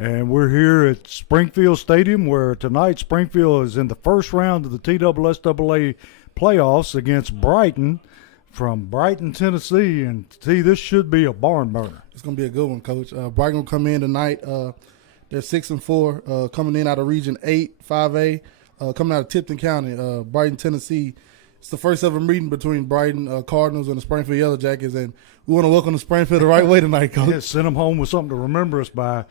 And we're here at Springfield Stadium, where tonight Springfield is in the first round of the TSSAA playoffs against Brighton from Brighton, Tennessee. And this should be a barn burner. It's going to be a good one, Coach. Brighton will come in tonight. They're 6-4, coming in out of Region 8, 5A, coming out of Tipton County, Brighton, Tennessee. It's the first ever meeting between Brighton Cardinals and the Springfield Yellow Jackets, and we want to welcome the Springfield the right way tonight, Coach. Yeah, send them home with something to remember us by.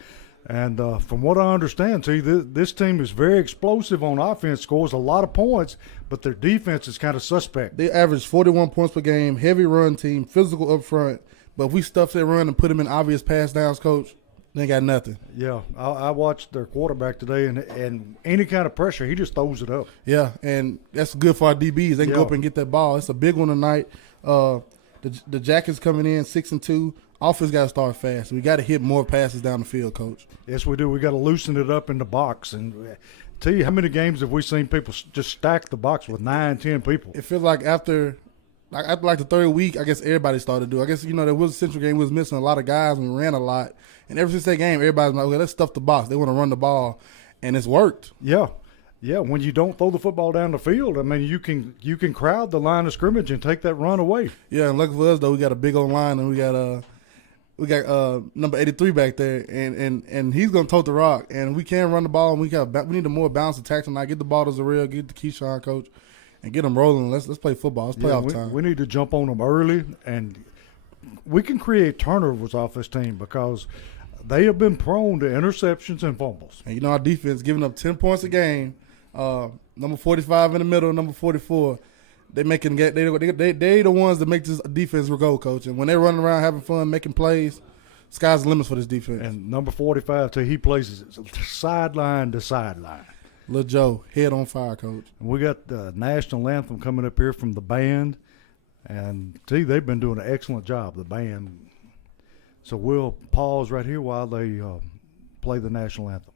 And from what I understand, this team is very explosive on offense, scores a lot of points, but their defense is kind of suspect. They average 41 points per game, heavy run team, physical up front. But if we stuff their run and put them in obvious pass downs, Coach, they ain't got nothing. Yeah, I watched their quarterback today, and any kind of pressure, he just throws it up. Yeah, and that's good for our DBs. They can go up and get that ball. It's a big one tonight. The Jackets coming in 6-2. Offense got to start fast. We got to hit more passes down the field, Coach. Yes, we do. We got to loosen it up in the box. And tell you, how many games have we seen people just stack the box with 9, 10 people? It feels like after the third week, I guess everybody started to do. I guess, there was a Central game. We was missing a lot of guys. And we ran a lot. And ever since that game, everybody's like, okay, let's stuff the box. They want to run the ball. And it's worked. Yeah. Yeah, when you don't throw the football down the field, I mean, you can crowd the line of scrimmage and take that run away. Yeah, and lucky for us, though, we got a big old line, and we got number 83 back there, and he's gonna tote the rock, and we can run the ball, and we need a more balanced attack tonight. Get the ball to Zareel, get the Keyshawn, Coach, and get them rolling. Let's play football. Let's playoff time. We need to jump on them early, and we can create turnovers off this team because they have been prone to interceptions and fumbles. And our defense giving up 10 points a game. Number 45 in the middle, number 44. They the ones that make this defense go, Coach. And when they're running around having fun, making plays, sky's the limit for this defense. And number 45, he plays sideline to sideline. Lil Joe, head on fire, Coach. And we got the national anthem coming up here from the band. And they've been doing an excellent job, the band. So we'll pause right here while they play the national anthem.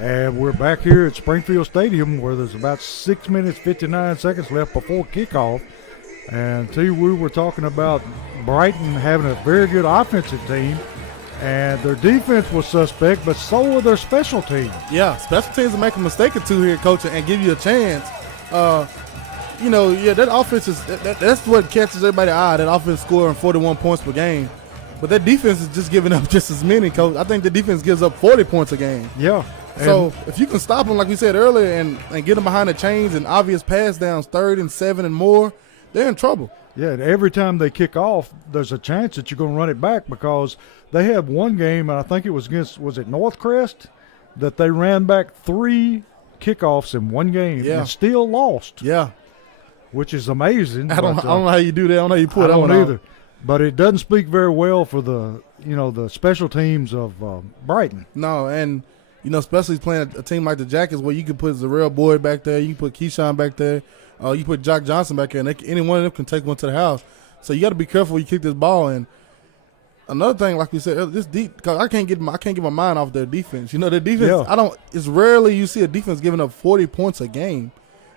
And we're back here at Springfield Stadium where there's about 6 minutes, 59 seconds left before kickoff. And T, we were talking about Brighton having a very good offensive team, and their defense was suspect, but so were their special teams. Yeah, special teams will make a mistake or two here, coach, and give you a chance. That offense is that's what catches everybody's eye. That offense scoring 41 points per game, but that defense is just giving up just as many, coach. I think the defense gives up 40 points a game. Yeah. So if you can stop them, like we said earlier, and get them behind the chains and obvious pass downs, 3rd and 7 and more, they're in trouble. Yeah, and every time they kick off, there's a chance that you're going to run it back because they had one game, and I think it was against, was it Northcrest, that they ran back 3 kickoffs in one game and still lost. Yeah. Which is amazing. I don't know how you do that. I don't know how you pull it on either. But it doesn't speak very well for the special teams of Brighton. No, and especially playing a team like the Jackets where you can put Zarrell Boyd back there, you can put Keyshawn back there, you put Jock Johnson back there, and any one of them can take one to the house. So you got to be careful when you kick this ball. And another thing, like we said, cause I can't get my mind off their defense. Their defense. Yeah. It's rarely you see a defense giving up 40 points a game,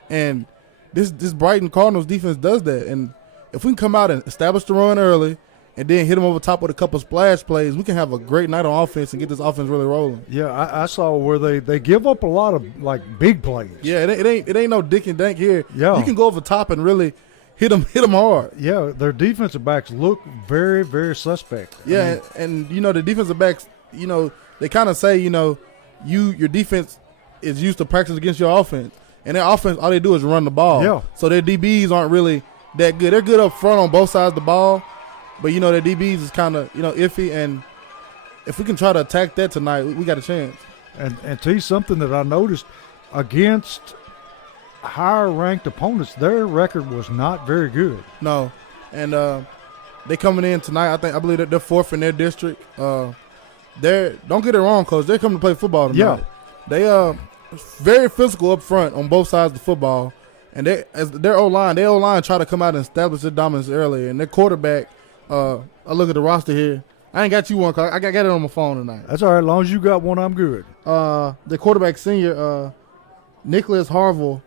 and this Brighton Cardinals defense does that. And if we can come out and establish the run early and then hit them over top with a couple splash plays, we can have a great night on offense and get this offense really rolling. Yeah, I saw where they give up a lot of big plays. Yeah, it ain't no dick and dank here. Yeah, you can go over top and really hit them hard. Yeah, their defensive backs look very, very suspect. Yeah, and the defensive backs, they kind of say, your defense is used to practice against your offense, and their offense, all they do is run the ball. Yeah. So their DBs aren't really that good. They're good up front on both sides of the ball. But, their DBs is kind of, iffy. And if we can try to attack that tonight, we got a chance. And T, something that I noticed against higher-ranked opponents, their record was not very good. No. And they coming in tonight. I believe that they're 4th in their district. Don't get it wrong, Coach. They're coming to play football tonight. Yeah. They very physical up front on both sides of the football. And their O-line try to come out and establish their dominance early. And their quarterback – I look at the roster here. I ain't got you one, cause I got it on my phone tonight. That's all right. As long as you got one, I'm good. The quarterback senior, Nicholas Harville,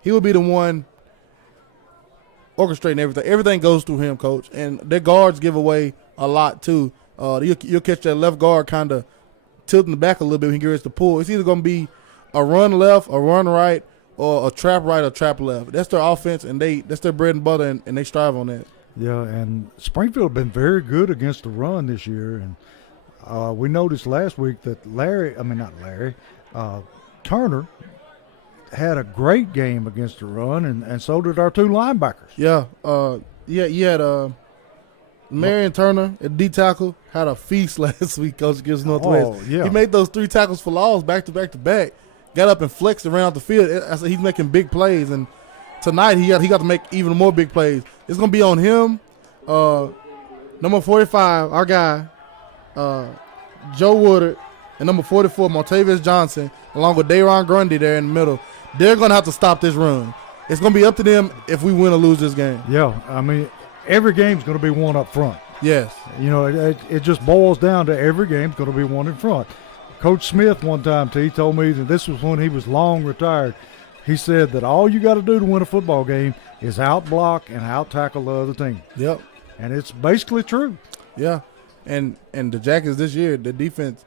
he will be the one orchestrating everything. Everything goes through him, Coach. And their guards give away a lot, too. You'll catch that left guard kind of tilting the back a little bit when he gets to pull. It's either going to be a run left, a run right, or a trap right or trap left. That's their offense, and that's their bread and butter, and they strive on that. Yeah, and Springfield have been very good against the run this year. And we noticed last week that Turner had a great game against the run, and so did our 2 linebackers. Yeah, you had Marion Turner at D tackle, had a feast last week, Coach, against Northwest. Oh, yeah. He made those 3 tackles for loss back to back to back, got up and flexed around the field. I said he's making big plays, and tonight he got to make even more big plays. It's going to be on him, number 45, our guy, Joe Woodard, and number 44, Montavious Johnson, along with Dayron Grundy there in the middle. They're going to have to stop this run. It's going to be up to them if we win or lose this game. Yeah, I mean, every game's going to be one up front. Yes. It just boils down to every game's going to be one in front. Coach Smith one time, he told me that this was when he was long retired. He said that all you got to do to win a football game is out-block and out-tackle the other team. Yep. And it's basically true. Yeah. And the Jackets this year, the defense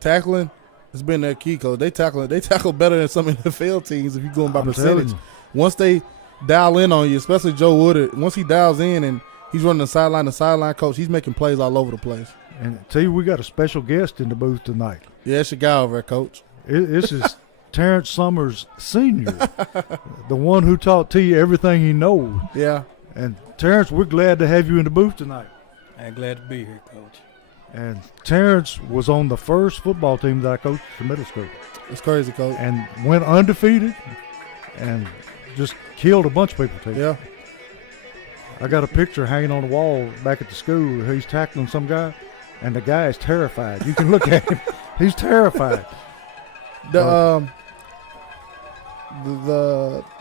tackling has been their key, Coach. They tackle better than some NFL teams if you're going by percentage. Once they dial in on you, especially Joe Woodard, once he dials in and he's running the sideline, Coach, he's making plays all over the place. And T, we got a special guest in the booth tonight. Yeah, it's your guy over there, Coach. This is Terrence Summers Sr., the one who taught T everything he knows. Yeah. And Terrence, we're glad to have you in the booth tonight. I'm glad to be here, Coach. And Terrence was on the first football team that I coached at middle school. It's crazy, Coach. And went undefeated and just killed a bunch of people, too. Yeah. I got a picture hanging on the wall back at the school. He's tackling some guy, and the guy is terrified. You can look at him. He's terrified.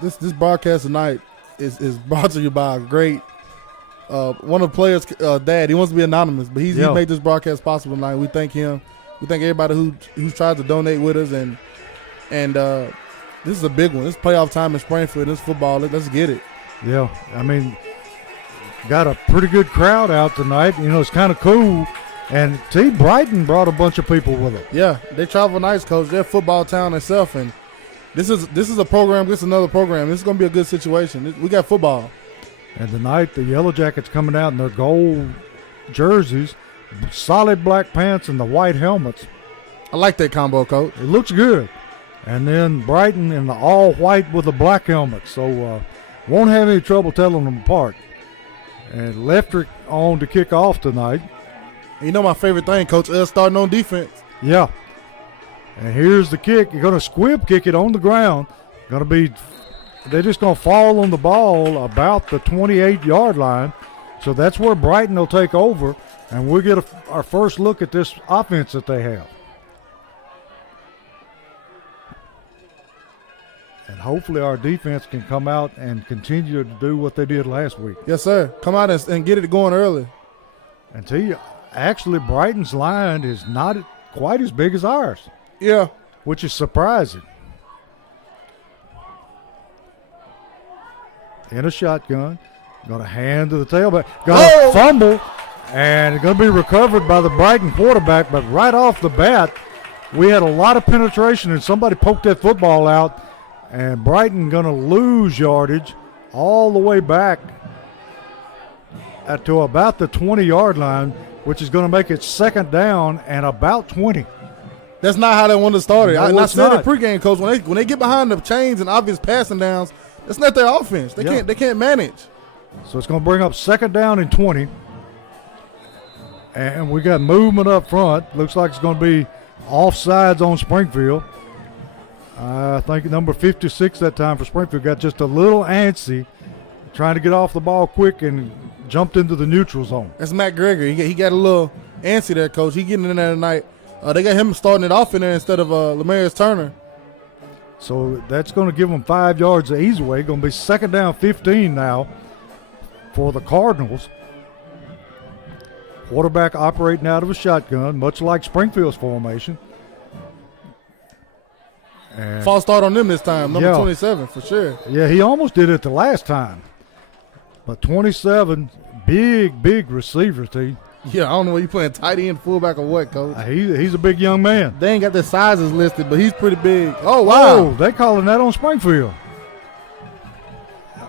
This broadcast tonight is brought to you by a great one of the players' dad. He wants to be anonymous, but he made this broadcast possible tonight. We thank him. We thank everybody who's tried to donate with us, and And this is a big one. This is playoff time in Springfield. This football. Let's get it. Yeah, I mean, got a pretty good crowd out tonight. You know, it's kind of cool. And Brighton brought a bunch of people with them. Yeah, they travel nice, Coach. They're a football town itself, and this is a program. This is another program. This is going to be a good situation. We got football. And tonight, the Yellow Jackets coming out in their gold jerseys, solid black pants, and the white helmets. I like that combo, Coach. It looks good. And then Brighton in the all white with the black helmets. So won't have any trouble telling them apart. And Leftrick on to kick off tonight. You know my favorite thing, Coach, us starting on defense. Yeah. And here's the kick. You're going to squib kick it on the ground. They're just going to fall on the ball about the 28-yard line. So that's where Brighton will take over, and we'll get our first look at this offense that they have. And hopefully our defense can come out and continue to do what they did last week. Yes, sir. Come out and get it going early. And tell you, actually, Brighton's line is not quite as big as ours. Yeah. Which is surprising. In a shotgun. Going to hand to the tailback. Going to fumble. And it's going to be recovered by the Brighton quarterback. But right off the bat, we had a lot of penetration, and somebody poked that football out. And Brighton going to lose yardage all the way back to about the 20-yard line, which is going to make it second down and about 20. That's not how they want to start it. No, I said not. it pregame, Coach. When they get behind the chains and obvious passing downs, that's not their offense. They can't manage. So it's going to bring up second down and 20. And we got movement up front. Looks like it's going to be offsides on Springfield. I think number 56 that time for Springfield got just a little antsy, trying to get off the ball quick and jumped into the neutral zone. That's Matt Gregory. He got a little antsy there, Coach. He getting in there tonight. They got him starting it off in there instead of Lamarius Turner. So that's going to give them 5 yards the easy way. Going to be second down 15 now for the Cardinals. Quarterback operating out of a shotgun, much like Springfield's formation. And false start on them this time, number 27 for sure. Yeah, he almost did it the last time. But 27, big receiver, T. Yeah, I don't know where you playing tight end, fullback, or what, Coach. He's a big young man. They ain't got their sizes listed, but he's pretty big. Oh, wow. Oh, they calling that on Springfield.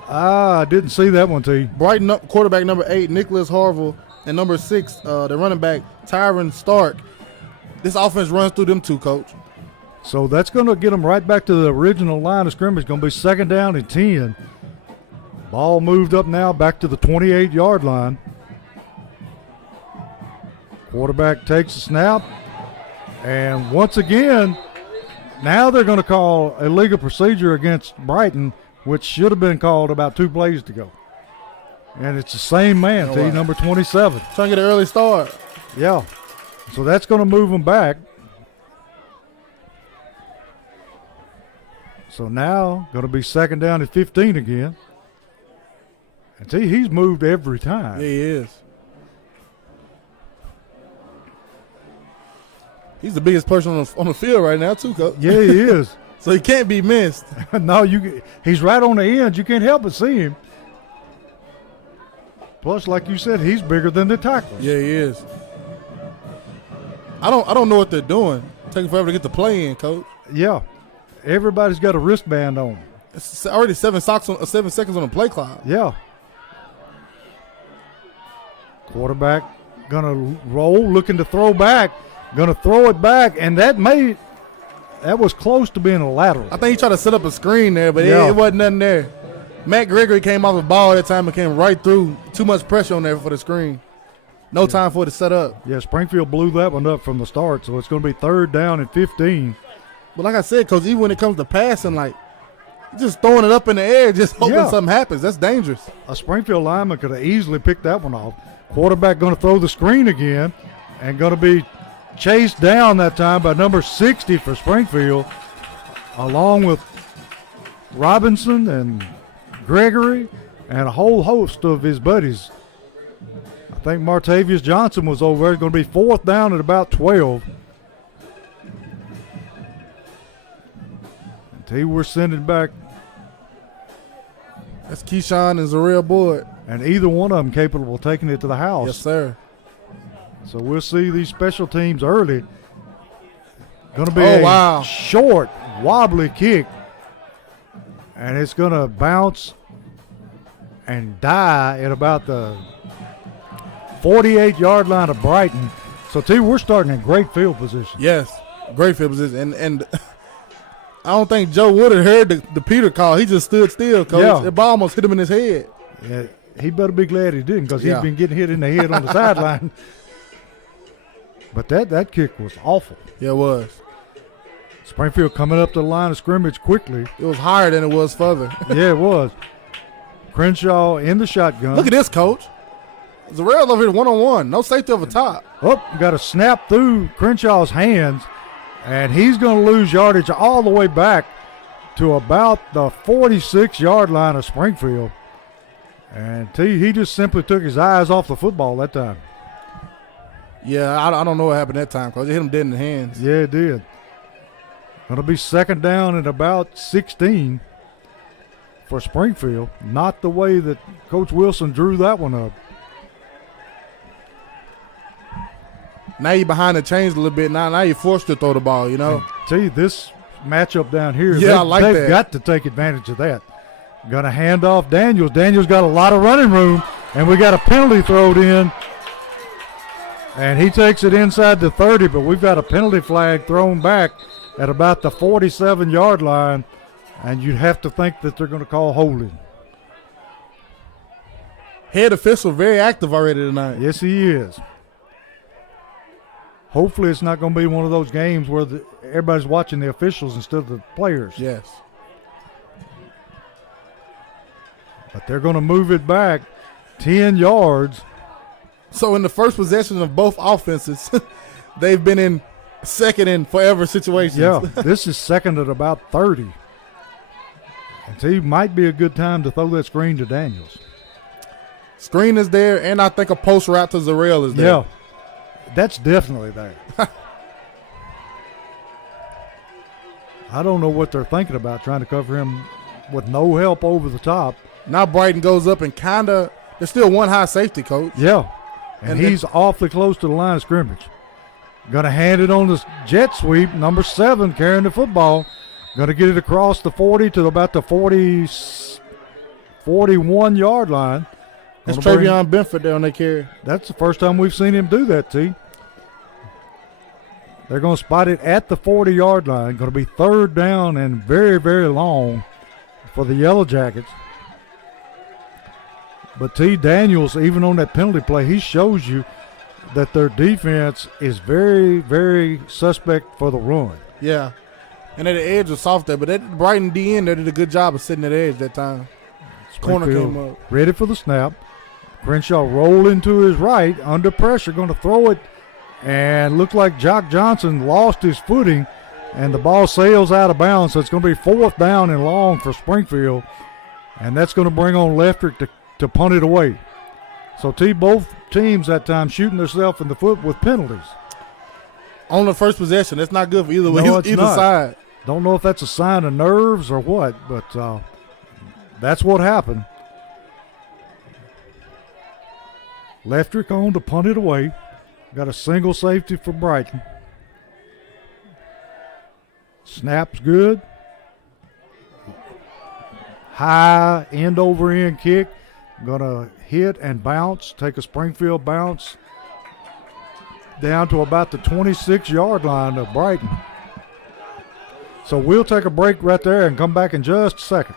I didn't see that one, T. Brighton quarterback number 8, Nicholas Harville, and number 6, the running back, Tyron Stark. This offense runs through them two, Coach. So that's going to get them right back to the original line of scrimmage. Going to be second down and 10. Ball moved up now back to the 28-yard line. Quarterback takes a snap. And once again, now they're going to call a legal procedure against Brighton, which should have been called about 2 plays ago. And it's the same man, T, number 27. Trying to get an early start. Yeah. So that's going to move them back. So now, going to be second down at 15 again. And see, he's moved every time. Yeah, he is. He's the biggest person on the field right now, too, Coach. Yeah, he is. So he can't be missed. No, he's right on the end. You can't help but see him. Plus, like you said, he's bigger than the tacklers. Yeah, he is. I don't know what they're doing. Taking forever to get the play in, Coach. Yeah. Everybody's got a wristband on. It's already 7 seconds on the play clock. Yeah. Quarterback going to roll, looking to throw back. Going to throw it back, and that was close to being a lateral. I think he tried to set up a screen there, but it wasn't nothing there. Matt Gregory came off the ball that time and came right through. Too much pressure on there for the screen. No time for it to set up. Yeah, Springfield blew that one up from the start, so it's going to be third down and 15. But like I said, Coach, even when it comes to passing, like, just throwing it up in the air, just hoping something happens. That's dangerous. A Springfield lineman could have easily picked that one off. Quarterback going to throw the screen again and going to be chased down that time by number 60 for Springfield, along with Robinson and Gregory and a whole host of his buddies. I think Martavius Johnson was over there. It's going to be fourth down at about 12. T, we're sending back, That's Keyshawn and Zarrell Boyd. and either one of them capable of taking it to the house. Yes, sir. So we'll see these special teams early. Going to be Oh, a wow. short, wobbly kick, and it's going to bounce and die at about the 48-yard line of Brighton. So, T, we're starting in great field position. Yes, great field position. And I don't think Joe Wood had heard the Peter call. He just stood still, Coach. Yeah. The ball almost hit him in his head. Yeah, he better be glad he didn't, because Yeah. he'd been getting hit in the head on the sideline. But that kick was awful. Yeah, it was. Springfield coming up to the line of scrimmage quickly. It was higher than it was further. Yeah, it was. Crenshaw in the shotgun. Look at this, Coach. Zarrell over here one-on-one. No safety over top. Oh, got a snap through Crenshaw's hands, and he's going to lose yardage all the way back to about the 46-yard line of Springfield. And he just simply took his eyes off the football that time. Yeah, I don't know what happened that time, Coach. It hit him dead in the hands. Yeah, it did. Going to be second down at about 16 for Springfield. Not the way that Coach Wilson drew that one up. Now you're behind the chains a little bit. Now you're forced to throw the ball, you know. Tell you, this matchup down here, Yeah, I like they've that. got to take advantage of that. Going to hand off Daniels. Daniels got a lot of running room, and we got a penalty thrown in. And he takes it inside the 30, but we've got a penalty flag thrown back at about the 47-yard line, and you'd have to think that they're going to call holding. Head official very active already tonight. Yes, he is. Hopefully it's not going to be one of those games where everybody's watching the officials instead of the players. Yes. But they're going to move it back 10 yards. So in the first possession of both offenses, they've been in second and forever situations. Yeah, this is second at about 30. And so it might be a good time to throw that screen to Daniels. Screen is there, and I think a post route to Zarrell is there. Yeah, that's definitely there. I don't know what they're thinking about, trying to cover him with no help over the top. Now Brighton goes up and kind of – there's still one high safety, Coach. Yeah, and And he's awfully close to the line of scrimmage. Going to hand it on the jet sweep, number 7 carrying the football. Going to get it across the 40 to about the 41-yard line. That's Gonna bring- Travion Benford there on their carry. That's the first time we've seen him do that, T. They're going to spot it at the 40-yard line. Going to be third down and very, very long for the Yellow Jackets. But T. Daniels, even on that penalty play, he shows you that their defense is very, very suspect for the run. Yeah. And at the edge was soft there, but that Brighton DN there did a good job of sitting at the edge that time. Corner Springfield came up. ready for the snap. Crenshaw rolling to his right, under pressure, going to throw it, and looked like Jock Johnson lost his footing, and the ball sails out of bounds. So it's going to be fourth down and long for Springfield, and that's going to bring on Leftrick to punt it away. So both teams that time shooting themselves in the foot with penalties. On the first possession, that's not good for either No, it's either not. side. Don't know if that's a sign of nerves or what, but that's what happened. Leftrick on to punt it away. Got a single safety for Brighton. Snap's good. High end over end kick. Gonna hit and bounce. Take a Springfield bounce down to about the 26-yard line of Brighton. So we'll take a break right there and come back in just a second.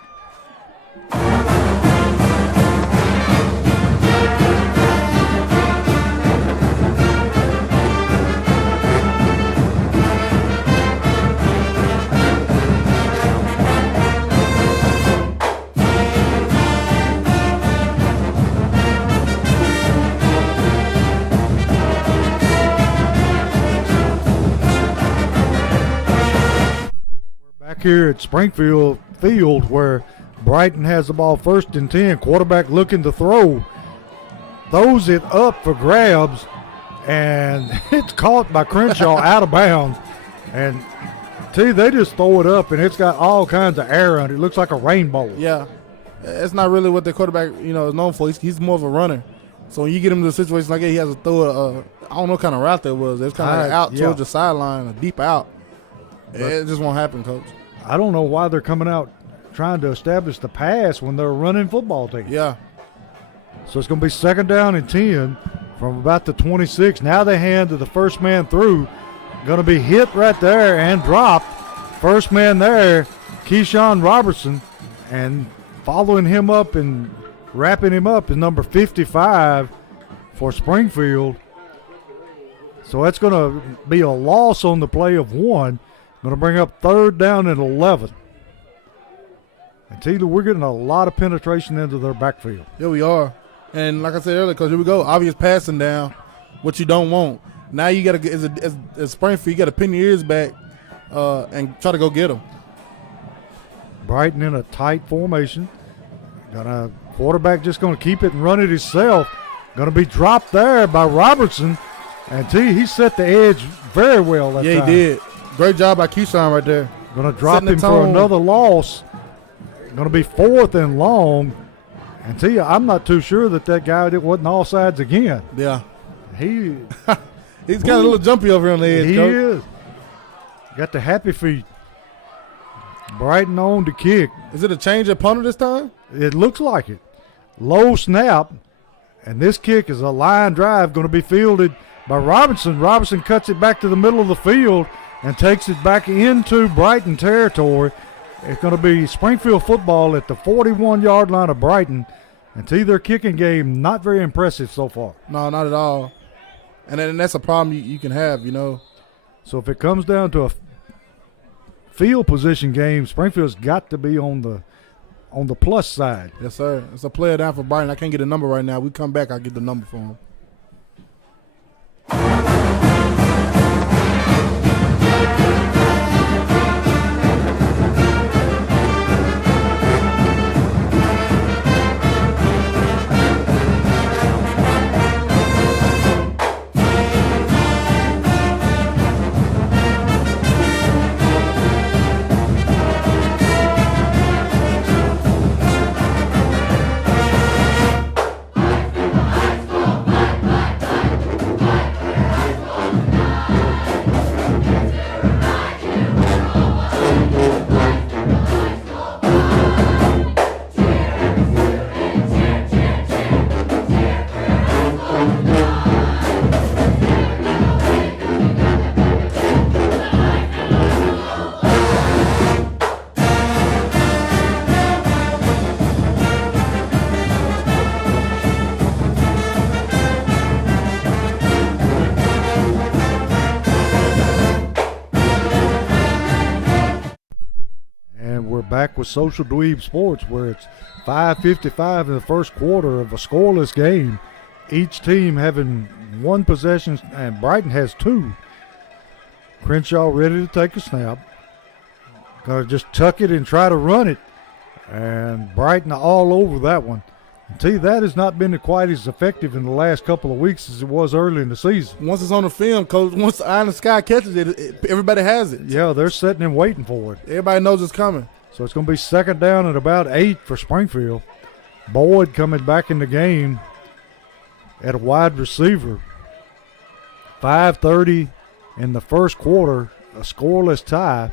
Back here at Springfield Field, where Brighton has the ball first and 10, quarterback looking to throw, throws it up for grabs, and it's caught by Crenshaw out of bounds. And T, they just throw it up, and it's got all kinds of air on it. It looks like a rainbow. Yeah, it's not really what the quarterback is known for. He's more of a runner. So when you get him to a situation like that, he has to throw I don't know what kind of route that was. It's kind of like out towards the sideline, a deep out. It just won't happen, Coach. I don't know why they're coming out trying to establish the pass when they're a running football team. Yeah. So it's going to be 2nd down and 10 from about the 26. Now they hand to the first man through. Going to be hit right there and dropped. First man there, Keyshawn Robertson. And following him up and wrapping him up is number 55 for Springfield. So that's going to be a loss on the play of 1. Going to bring up 3rd down and 11. And Taylor, we're getting a lot of penetration into their backfield. Yeah, we are. And like I said earlier, Coach, here we go. Obvious passing down, what you don't want. Now you got to, as Springfield, you got to pin your ears back and try to go get them. Brighton in a tight formation. Got a quarterback just going to keep it and run it himself. Going to be dropped there by Robertson. And he set the edge very well that time. Yeah, he did. Great job by Keyshawn right there. Going to drop him for another loss. Going to be 4th and long. And I'm not too sure that guy wasn't offsides again. Yeah. He's got a little jumpy over here on the edge, He Coach. is. Got the happy feet. Brighton on the kick. Is it a change of punter this time? It looks like it. Low snap. And this kick is a line drive going to be fielded by Robinson. Robinson cuts it back to the middle of the field and takes it back into Brighton territory. It's going to be Springfield football at the 41-yard line of Brighton. And their kicking game, not very impressive so far. No, not at all. And that's a problem you can have, So if it comes down to a field position game, Springfield's got to be on the plus side. Yes, sir. It's a player down for Brighton. I can't get a number right now. We come back, I'll get the number for him. Back with Social Dweeb Sports, where it's 5:55 in the first quarter of a scoreless game. Each team having 1 possession, and Brighton has 2. Crenshaw ready to take a snap. Gonna just tuck it and try to run it. And Brighton all over that one. And that has not been quite as effective in the last couple of weeks as it was early in the season. Once it's on the film, Coach, once the eye in the sky catches it, everybody has it. Yeah, they're sitting and waiting for it. Everybody knows it's coming. So it's going to be 2nd down at about 8 for Springfield. Boyd coming back in the game at a wide receiver. 5:30 in the first quarter, a scoreless tie.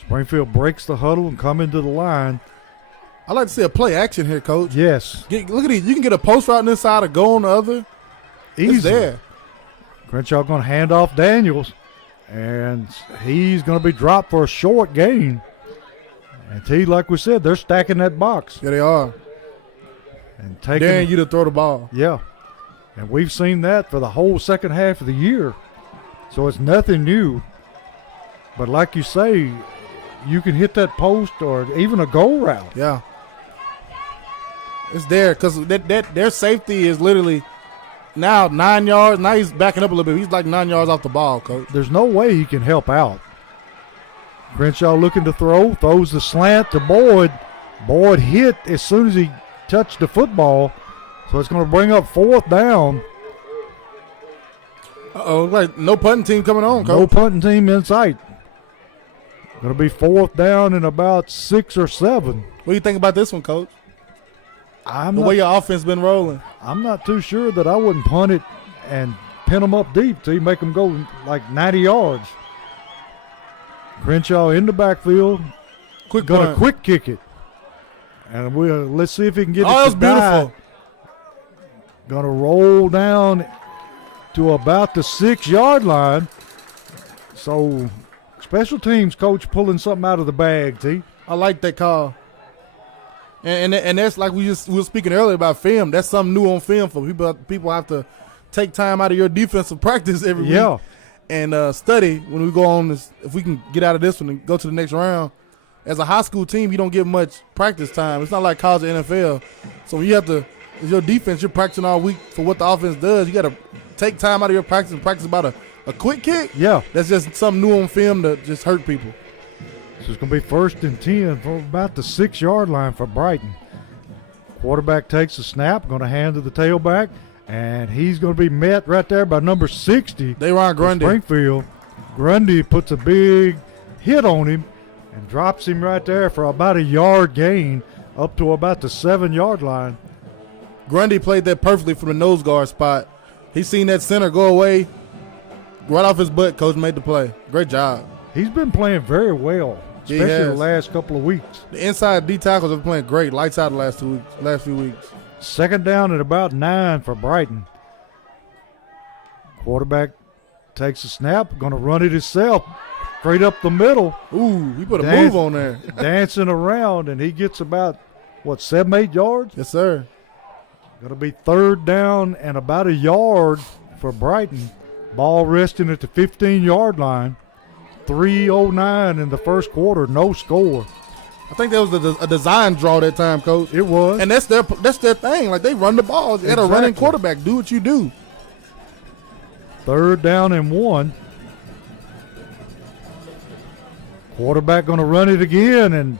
Springfield breaks the huddle and come into the line. I like to see a play action here, Coach. Yes. Look at these. You can get a post route on this side or go on the other. Easy. It's there. Crenshaw going to hand off Daniels, and he's going to be dropped for a short gain. And like we said, they're stacking that box. Yeah, they are. And taking daring you to throw the ball. Yeah. And we've seen that for the whole second half of the year. So it's nothing new. But like you say, you can hit that post or even a goal route. Yeah. It's there because their safety is literally now 9 yards. Now he's backing up a little bit. He's like 9 yards off the ball, Coach. There's no way he can help out. Crenshaw looking to throws the slant to Boyd. Boyd hit as soon as he touched the football. So it's going to bring up 4th down. Uh-oh, like no punting team coming on, Coach. No punting team in sight. Going to be 4th down and about 6 or 7. What do you think about this one, Coach? I'm The way your offense been rolling. I'm not too sure that I wouldn't punt it and pin them up deep till you make them go like 90 yards. Crenshaw in the backfield. Quick Going to punt. quick kick it. And let's see if he can get it Oh, to that's beautiful. Going to roll down to about the 6-yard line. So special teams coach pulling something out of the bag, T. I like that call. And that's like we were speaking earlier about film. That's something new on film for people. People have to take time out of your defensive practice every week and study when we go on this. If we can get out of this one and go to the next round. As a high school team, you don't get much practice time. It's not like college or NFL. So you have to, as your defense, you're practicing all week for what the offense does. You got to take time out of your practice and practice about a quick kick. Yeah. That's just something new on film to just hurt people. So it's going to be 1st and 10 for about the 6-yard line for Brighton. Quarterback takes the snap, going to hand to the tailback, and he's going to be met right there by number 60. They run Grundy. Springfield. Grundy puts a big hit on him and drops him right there for about a yard gain up to about the 7-yard line. Grundy played that perfectly from the nose guard spot. He seen that center go away. Right off his butt, coach made the play. Great job. He's been playing very well, He especially the has. last couple of weeks. The inside D tackles have been playing great. Lights out the last few weeks. 2nd down at about 9 for Brighton. Quarterback takes a snap, going to run it himself, straight up the middle. Ooh, he put a move on there. Dancing around, and he gets about, 7, 8 yards? Yes, sir. Going to be 3rd down and about a yard for Brighton. Ball resting at the 15-yard line. 3:09 in the first quarter, no score. I think that was a design draw that time, coach. It was. And that's their thing. Like, they run the ball. They had a running Exactly. quarterback. Do what you do. 3rd down and 1. Quarterback going to run it again, and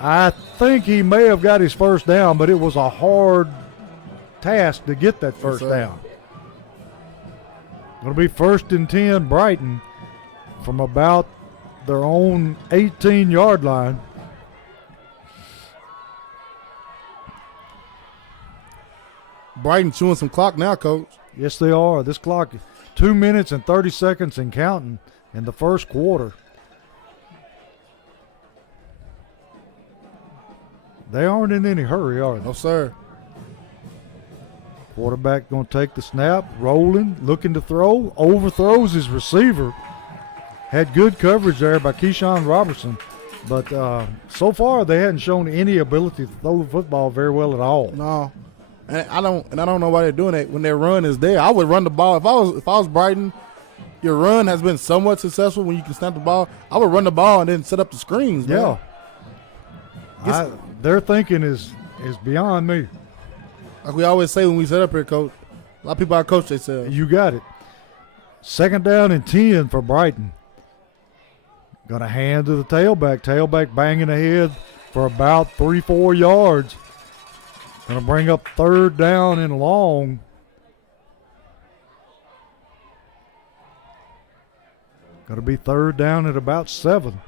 I think he may have got his 1st down, but it was a hard task to get that 1st sir. down. Going to be 1st and 10 Brighton from about their own 18-yard line. Brighton chewing some clock now, coach. Yes, they are. This clock, 2 minutes and 30 seconds and counting in the first quarter. They aren't in any hurry, are they? No, sir. Quarterback going to take the snap, rolling, looking to throw, overthrows his receiver. Had good coverage there by Keyshawn Robertson, but so far they hadn't shown any ability to throw the football very well at all. No. And I don't know why they're doing that when their run is there. I would run the ball. If I was Brighton, your run has been somewhat successful when you can snap the ball. I would run the ball and then set up the screens, man. Yeah. Their thinking is beyond me. Like we always say when we set up here, coach. A lot of people out coach themselves. You got it. 2nd down and 10 for Brighton. Going to hand to the tailback. Tailback banging ahead for about 3-4 yards. Going to bring up 3rd down and long. Going to be 3rd down at about 7.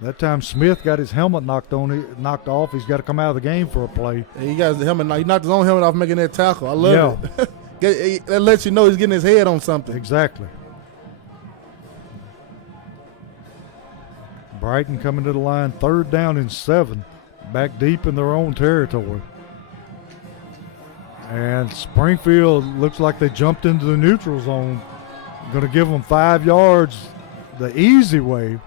That time Smith got his helmet knocked off. He's got to come out of the game for a play. He got his helmet. He knocked his own helmet off making that tackle. I love it. That lets you know he's getting his head on something. Exactly. Brighton coming to the line, 3rd down and 7, back deep in their own territory. And Springfield looks like they jumped into the neutral zone. Going to give them 5 yards the easy way.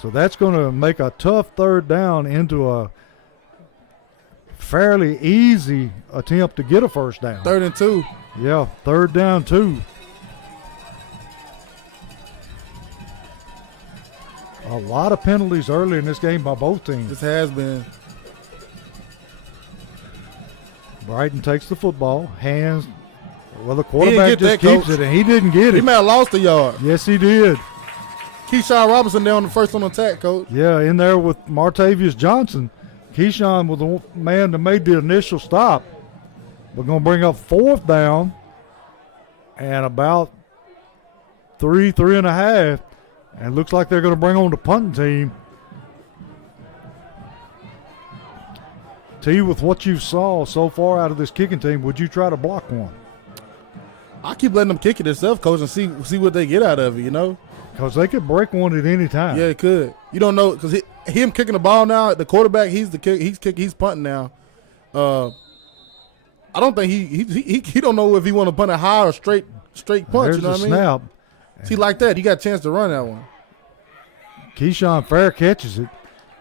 So that's going to make a tough 3rd down into a fairly easy attempt to get a 1st down. 3rd and 2. Yeah, 3rd down 2. A lot of penalties early in this game by both teams. This has been. Brighton takes the football, hands. Well, the quarterback get just that, keeps Coach. it, and he didn't get He it. may have lost a yard. Yes, he did. Keyshawn Robinson there on the first on attack, coach. Yeah, in there with Martavius Johnson. Keyshawn was the man that made the initial stop. We're going to bring up 4th down and about 3.5. And looks like they're going to bring on the punting team. T, with what you saw so far out of this kicking team, would you try to block one? I keep letting them kick it themselves, coach, and see what they get out of it, you know? Because they could break one at any time. Yeah, it could. You don't know, because him kicking the ball now, the quarterback, he's punting now. I don't think he don't know if he want to punt it high or straight punch. There's you know what I the mean? snap. See, like that, he got a chance to run that one. Keyshawn Fair catches it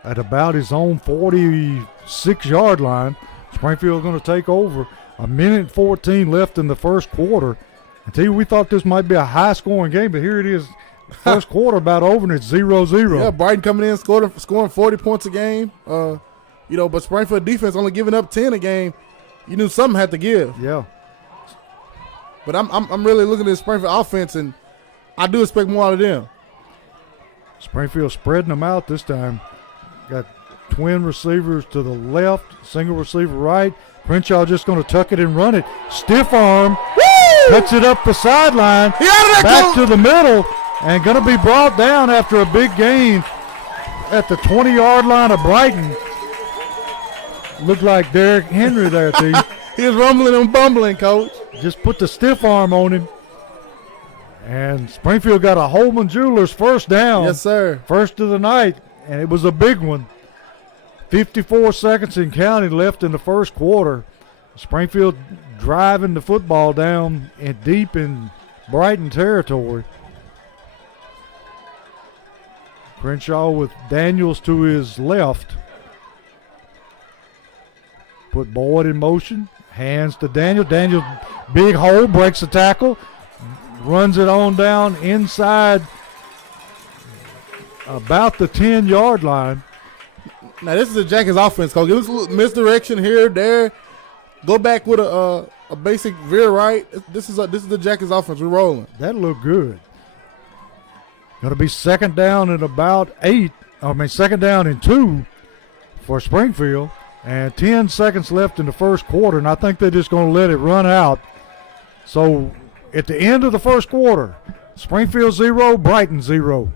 at about his own 46-yard line. Springfield's going to take over. 1:14 left in the first quarter. And T, we thought this might be a high-scoring game, but here it is. First quarter about over, and it's 0-0. Yeah, Brighton coming in, scoring 40 points a game. But Springfield defense only giving up 10 a game. You knew something had to give. Yeah. But I'm really looking at the Springfield offense, and I do expect more out of them. Springfield spreading them out this time. Got twin receivers to the left, single receiver right. Crenshaw just going to tuck it and run it. Stiff arm. Woo! Cuts it up the sideline. He out of that back to the middle, and going to be brought down after a big gain at the 20-yard line of Brighton. Looked like Derrick Henry there, T. He was rumbling and bumbling, coach. Just put the stiff arm on him. And Springfield got a Holman Jewelers first down. Yes, sir. First of the night, and it was a big one. 54 seconds and counting left in the first quarter. Springfield driving the football down and deep in Brighton territory. Crenshaw with Daniels to his left. Put Boyd in motion. Hands to Daniel. Daniel, big hole, breaks the tackle. Runs it on down inside about the 10-yard line. Now, this is a Jackets offense, coach. Give us a little misdirection here, there. Go back with a basic veer right. This is the Jackets offense. We're rolling. That looked good. Going to be second down and about 8. Second down and 2 for Springfield. And 10 seconds left in the first quarter, and I think they're just going to let it run out. So at the end of the first quarter, Springfield 0, Brighton 0.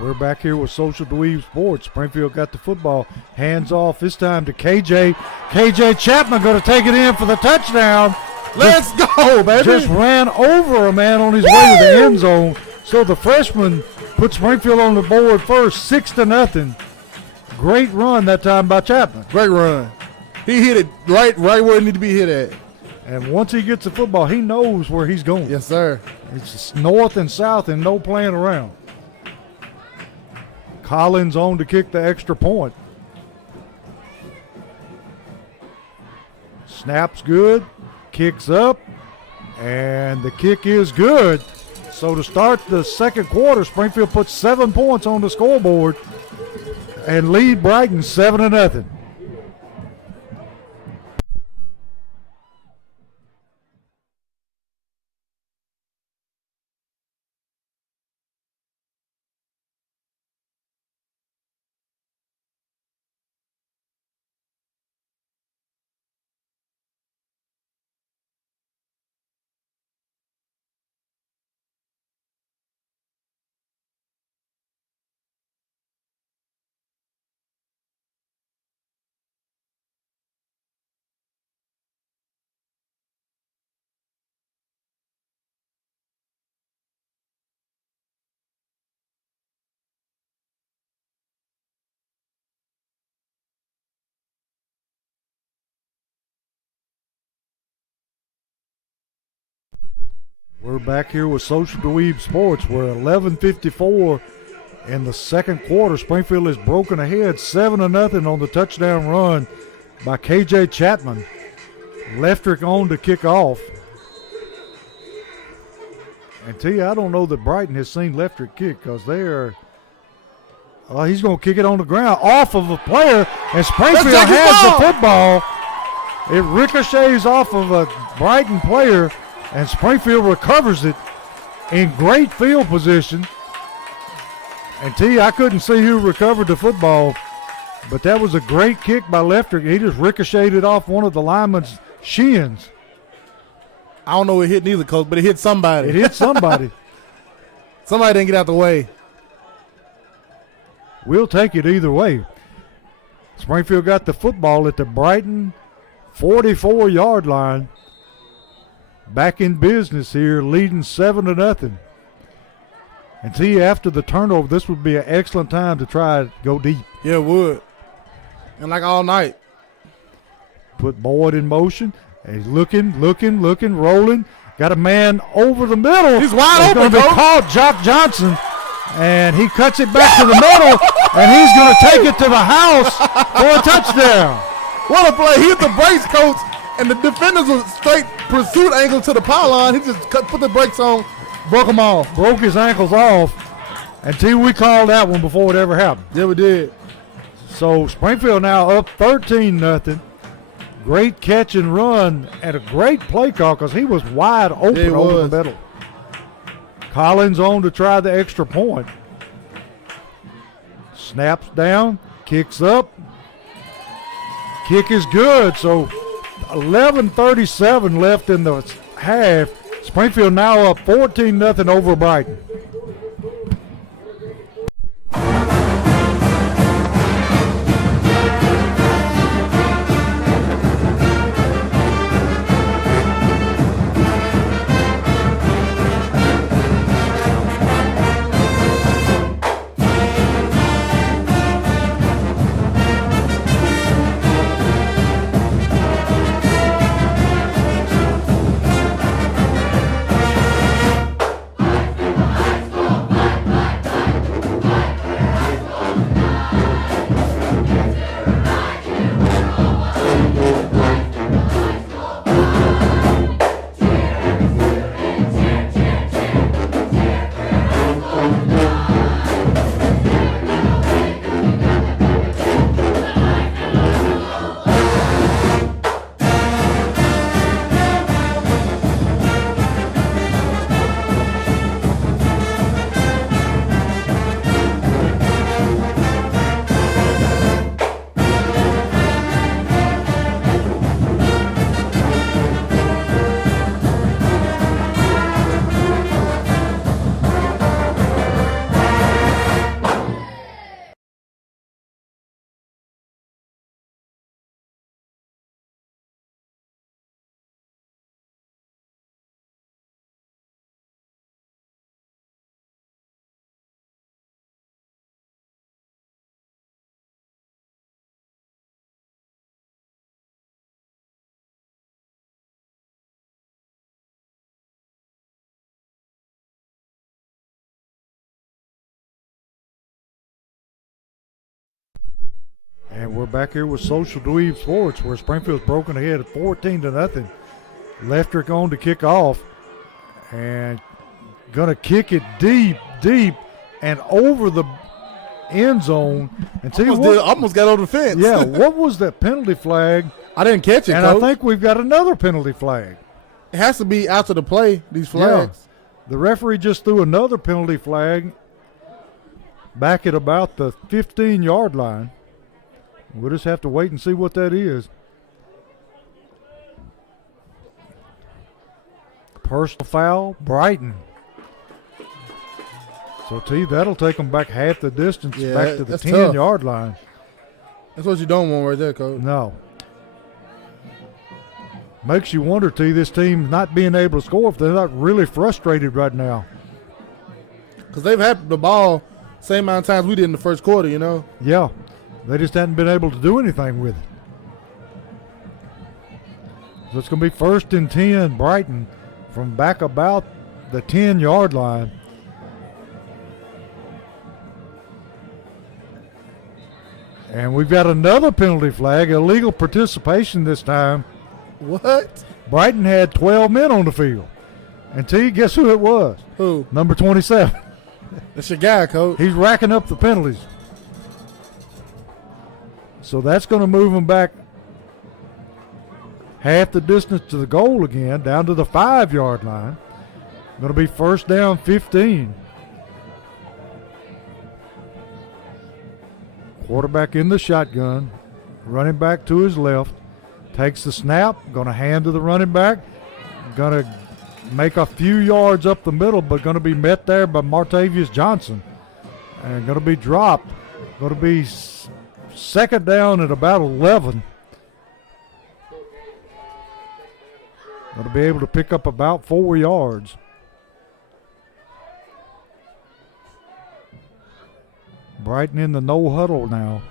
We're back here with Social Dweeb Sports. Springfield got the football. Hands off this time to KJ. KJ Chapman going to take it in for the touchdown. Let's go, baby. Just ran over a man on his way to the end zone. So the freshman put Springfield on the board first, 6-0. Great run that time by Chapman. Great run. He hit it right where it needed to be hit at. And once he gets the football, he knows where he's going. Yes, sir. It's north and south and no playing around. Collins on to kick the extra point. Snap's good. Kicks up. And the kick is good. So to start the second quarter, Springfield puts 7 points on the scoreboard and lead Brighton 7-0. We're back here with Social Dweeb Sports. We're 11:54 in the second quarter. Springfield has broken ahead 7-0 on the touchdown run by KJ Chapman. Leftrick on to kick off. And T, I don't know that Brighton has seen Leftrick kick because they're he's going to kick it on the ground off of a player, and Springfield has the football. It ricochets off of a Brighton player, and Springfield recovers it in great field position. And T, I couldn't see who recovered the football, but that was a great kick by Leftrick. He just ricocheted off one of the lineman's shins. I don't know what hit neither, Coach, but it hit somebody. It hit somebody. Somebody didn't get out the way. We'll take it either way. Springfield got the football at the Brighton 44-yard line. Back in business here, leading 7-0. And T, after the turnover, this would be an excellent time to try to go deep. Yeah, it would. And like all night. Put Boyd in motion. And he's looking, rolling. Got a man over the middle. He's wide open, going to be called Jock Johnson. And he cuts it back to the middle. And he's going to take it to the house for a touchdown. What a play. He hit the brakes, Coach. And the defenders were straight pursuit angle to the pylon. He just put the brakes on, broke them off. Broke his ankles off. And T, we called that one before it ever happened. Yeah, we did. So Springfield now up 13-0. Great catch and run and a great play call because he was wide open over the middle. Collins on to try the extra point. Snaps down, kicks up. Kick is good. So 11:37 left in the half. Springfield now up 14-0 over Brighton. And we're back here with Social Dweeb Sports, where Springfield's broken ahead at 14-0. Leftrick on to kick off, and gonna kick it deep, and over the end zone. And almost got over the fence. Yeah, what was that penalty flag? I didn't catch it, and Coach. I think we've got another penalty flag. It has to be after the play, these flags. Yeah. The referee just threw another penalty flag back at about the 15-yard line. We'll just have to wait and see what that is. Personal foul, Brighton. So, T, that'll take them back half the distance back to the 10-yard line. That's what you don't want right there, Coach. No. Makes you wonder, T, this team not being able to score if they're not really frustrated right now. Because they've had the ball same amount of times we did in the first quarter, you know? Yeah. They just hadn't been able to do anything with it. So it's going to be 1st and 10, Brighton, from back about the 10-yard line. And we've got another penalty flag, illegal participation this time. What? Brighton had 12 men on the field. And T, guess who it was? Who? Number 27. That's your guy, Coach. He's racking up the penalties. So that's going to move him back half the distance to the goal again, down to the 5-yard line. Going to be first down 15. Quarterback in the shotgun, running back to his left, takes the snap, going to hand to the running back, going to make a few yards up the middle, but going to be met there by Martavius Johnson. And going to be dropped. Going to be second down at about 11. Going to be able to pick up about 4 yards. Brighton in the no huddle now.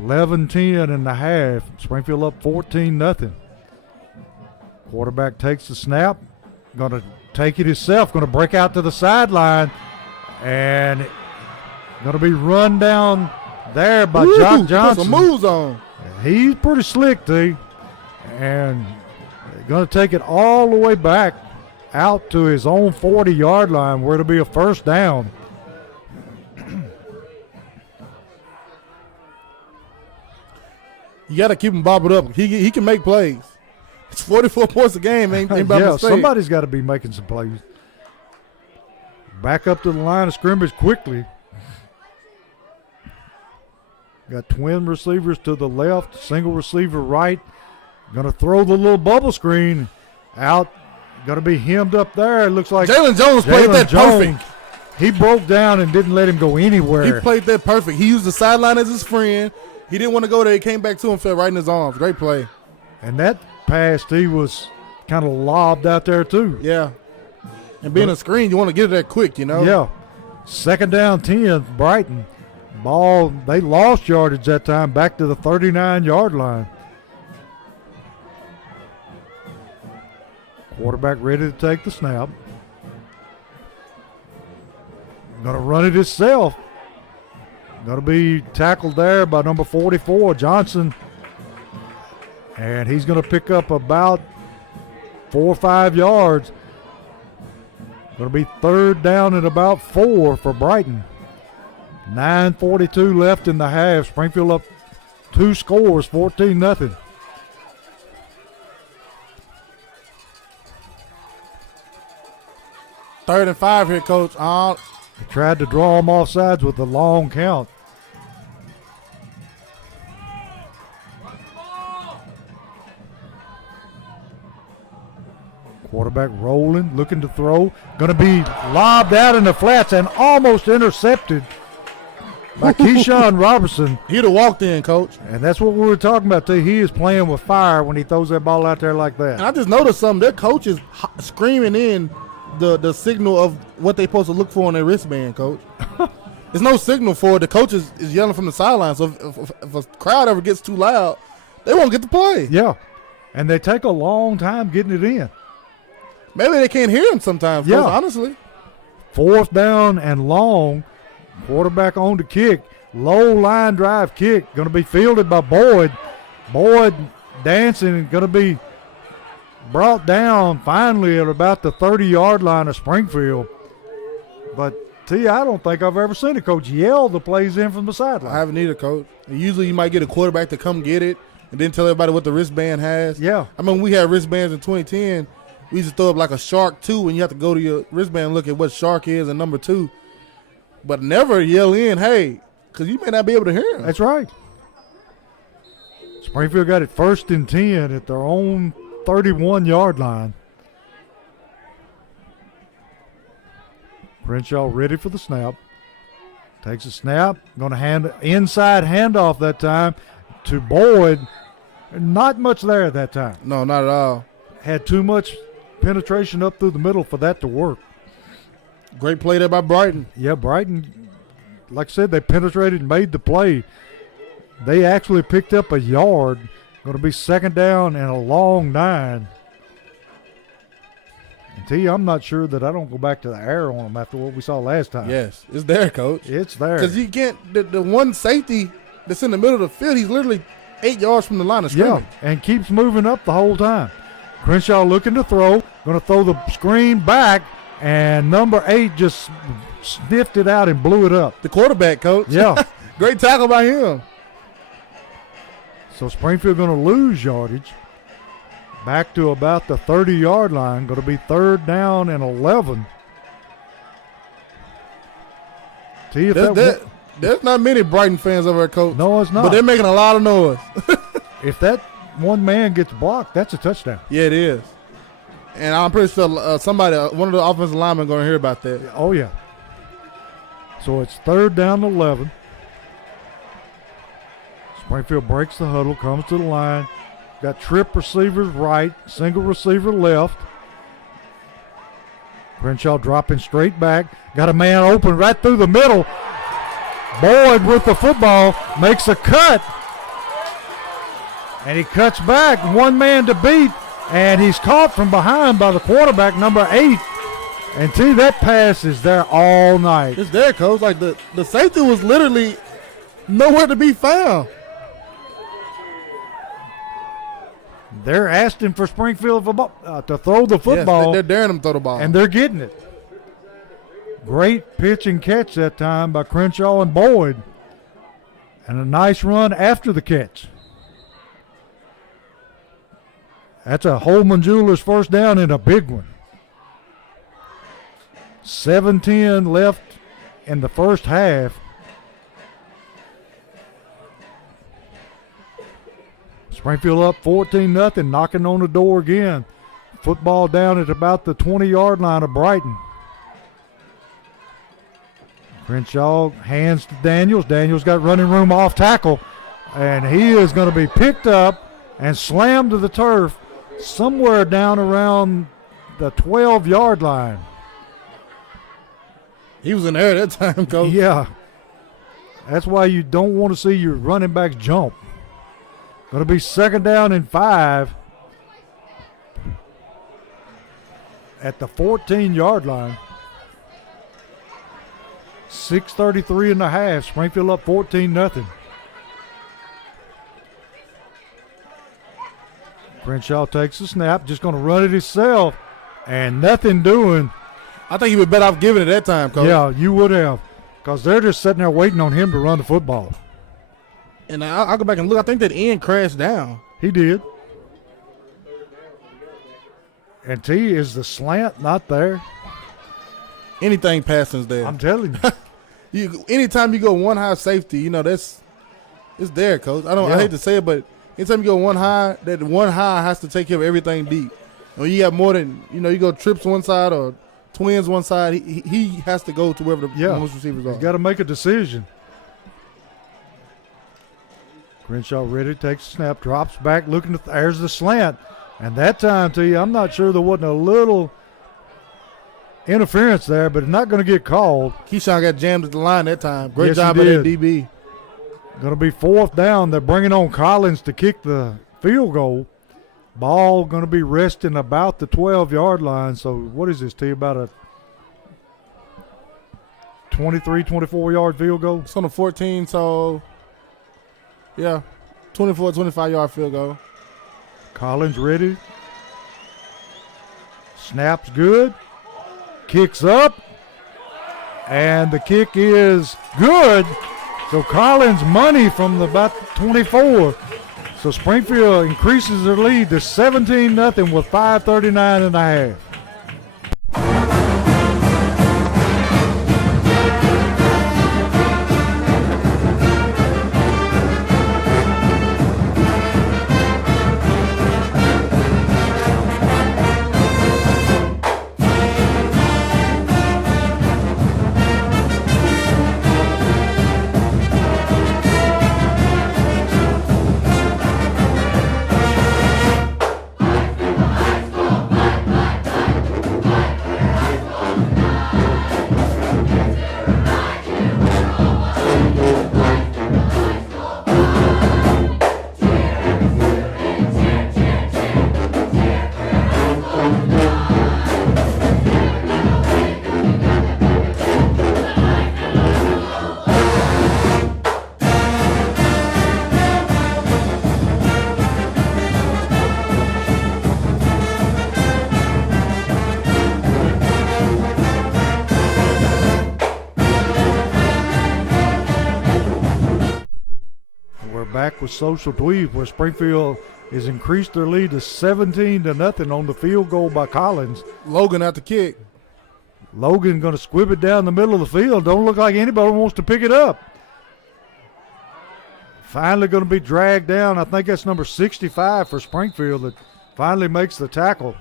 11-10 in the half. Springfield up 14-0. Quarterback takes the snap. Going to take it himself. Going to break out to the sideline. And going to be run down there by Jock Johnson. Put some moves on. He's pretty slick, T. And going to take it all the way back out to his own 40-yard line where it'll be a first down. You got to keep him bobbled up. He can make plays. It's 44 points a game. Ain't by mistake. Somebody's got to be making some plays. Back up to the line of scrimmage quickly. Got twin receivers to the left, single receiver right. Going to throw the little bubble screen out. Going to be hemmed up there. It looks like Jalen Jones played that perfect. He broke down and didn't let him go anywhere. He played that perfect. He used the sideline as his friend. He didn't want to go there. He came back to him, fell right in his arms. Great play. And that pass, he was kind of lobbed out there too. Yeah. And being a screen, you want to get it there quick, you know? Yeah. Second down 10, Brighton. Ball, they lost yardage that time, back to the 39-yard line. Quarterback ready to take the snap. Going to run it himself. Going to be tackled there by number 44, Johnson. And he's going to pick up about 4 or 5 yards. Going to be third down at about 4 for Brighton. 9:42 left in the half. Springfield up 2 scores, 14-0. Third and 5 here, Coach. They tried to draw him off sides with a long count. Quarterback rolling, looking to throw. Going to be lobbed out in the flats and almost intercepted by Keyshawn Robertson. He'd have walked in, Coach. And that's what we were talking about, too. He is playing with fire when he throws that ball out there like that. And I just noticed something. Their coach is screaming in the signal of what they're supposed to look for on their wristband, Coach. There's no signal for it. The coach is yelling from the sideline. So if a crowd ever gets too loud, they won't get to play. Yeah. And they take a long time getting it in. Maybe they can't hear him sometimes, Coach, honestly. Fourth down and long. Quarterback on the kick. Low line drive kick. Going to be fielded by Boyd. Boyd dancing and going to be brought down finally at about the 30-yard line of Springfield. But, T, I don't think I've ever seen a coach yell the plays in from the sideline. I haven't either, Coach. And usually you might get a quarterback to come get it and then tell everybody what the wristband has. Yeah. I mean, we had wristbands in 2010. We used to throw up like a shark 2, and you have to go to your wristband and look at what shark is and number 2. But never yell in, hey, because you may not be able to hear him. That's right. Springfield got it first and 10 at their own 31-yard line. Crenshaw ready for the snap. Takes a snap. Going to hand inside handoff that time to Boyd. Not much there that time. No, not at all. Had too much penetration up through the middle for that to work. Great play there by Brighton. Yeah, Brighton, like I said, they penetrated and made the play. They actually picked up a yard. Going to be second down and a long 9. And T, I'm not sure that I don't go back to the air on them after what we saw last time. Yes, it's there, Coach. It's there. Because you can't, the one safety that's in the middle of the field, he's literally 8 yards from the line of scrimmage. Yeah, and keeps moving up the whole time. Crenshaw looking to throw, going to throw the screen back, and number 8 just sniffed it out and blew it up. The quarterback, Coach. Yeah. Great tackle by him. So Springfield going to lose yardage. Back to about the 30-yard line. Going to be 3rd down and 11. T, if there's not many Brighton fans over there, Coach. No, it's not. But they're making a lot of noise. If that one man gets blocked, that's a touchdown. Yeah, it is. And I'm pretty sure one of the offensive linemen going to hear about that. Oh, yeah. So it's 3rd down and 11. Springfield breaks the huddle, comes to the line. Got trip receivers right, single receiver left. Crenshaw dropping straight back. Got a man open right through the middle. Boyd with the football makes a cut. And he cuts back, one man to beat. And he's caught from behind by the quarterback, number 8. And T, that pass is there all night. It's there, Coach. Like the safety was literally nowhere to be found. They're asking for Springfield to throw the football. Yes, they're daring them to throw the ball. And they're getting it. Great pitch and catch that time by Crenshaw and Boyd. And a nice run after the catch. That's a Holman Jewelers first down and a big one. 7:10 left in the first half. Springfield up 14-0, knocking on the door again. Football down at about the 20-yard line of Brighton. Crenshaw hands to Daniels. Daniels got running room off tackle, and he is going to be picked up and slammed to the turf somewhere down around the 12-yard line. He was in there that time, Coach. Yeah. That's why you don't want to see your running backs jump. Going to be 2nd down and 5 at the 14-yard line. 6:33 and a half. Springfield up 14-0. Crenshaw takes the snap, just going to run it himself, and nothing doing. I think he would bet off giving it that time, Coach. Yeah, you would have, because they're just sitting there waiting on him to run the football. And I'll go back and look. I think that end crashed down. He did. And T, is the slant not there? Anything passing is there. I'm telling you. Anytime you go one high safety, it's there, Coach. I hate to say it, but anytime you go one high, that one high has to take care of everything deep. When you have more than, you go trips one side or twins one side, he has to go to wherever the most receivers are. He's got to make a decision. Crenshaw ready, takes a snap, drops back, looking there's the slant. And that time, T, I'm not sure there wasn't a little interference there, but it's not going to get called. Keyshawn got jammed at the line that time. Great Yes, job he by that did. DB. Going to be 4th down. They're bringing on Collins to kick the field goal. Ball going to be resting about the 12-yard line. So what is this, T, about a 23, 24-yard field goal? It's on the 14, so, yeah, 24, 25-yard field goal. Collins ready. Snaps good. Kicks up. And the kick is good. So Collins money from about 24. So Springfield increases their lead to 17-0 with 5:39 and a half. back with Social Dweeb, where Springfield has increased their lead to 17-0 on the field goal by Collins. Logan at the kick. Logan going to squib it down the middle of the field. Don't look like anybody wants to pick it up. Finally going to be dragged down. I think that's number 65 for Springfield that finally makes the tackle.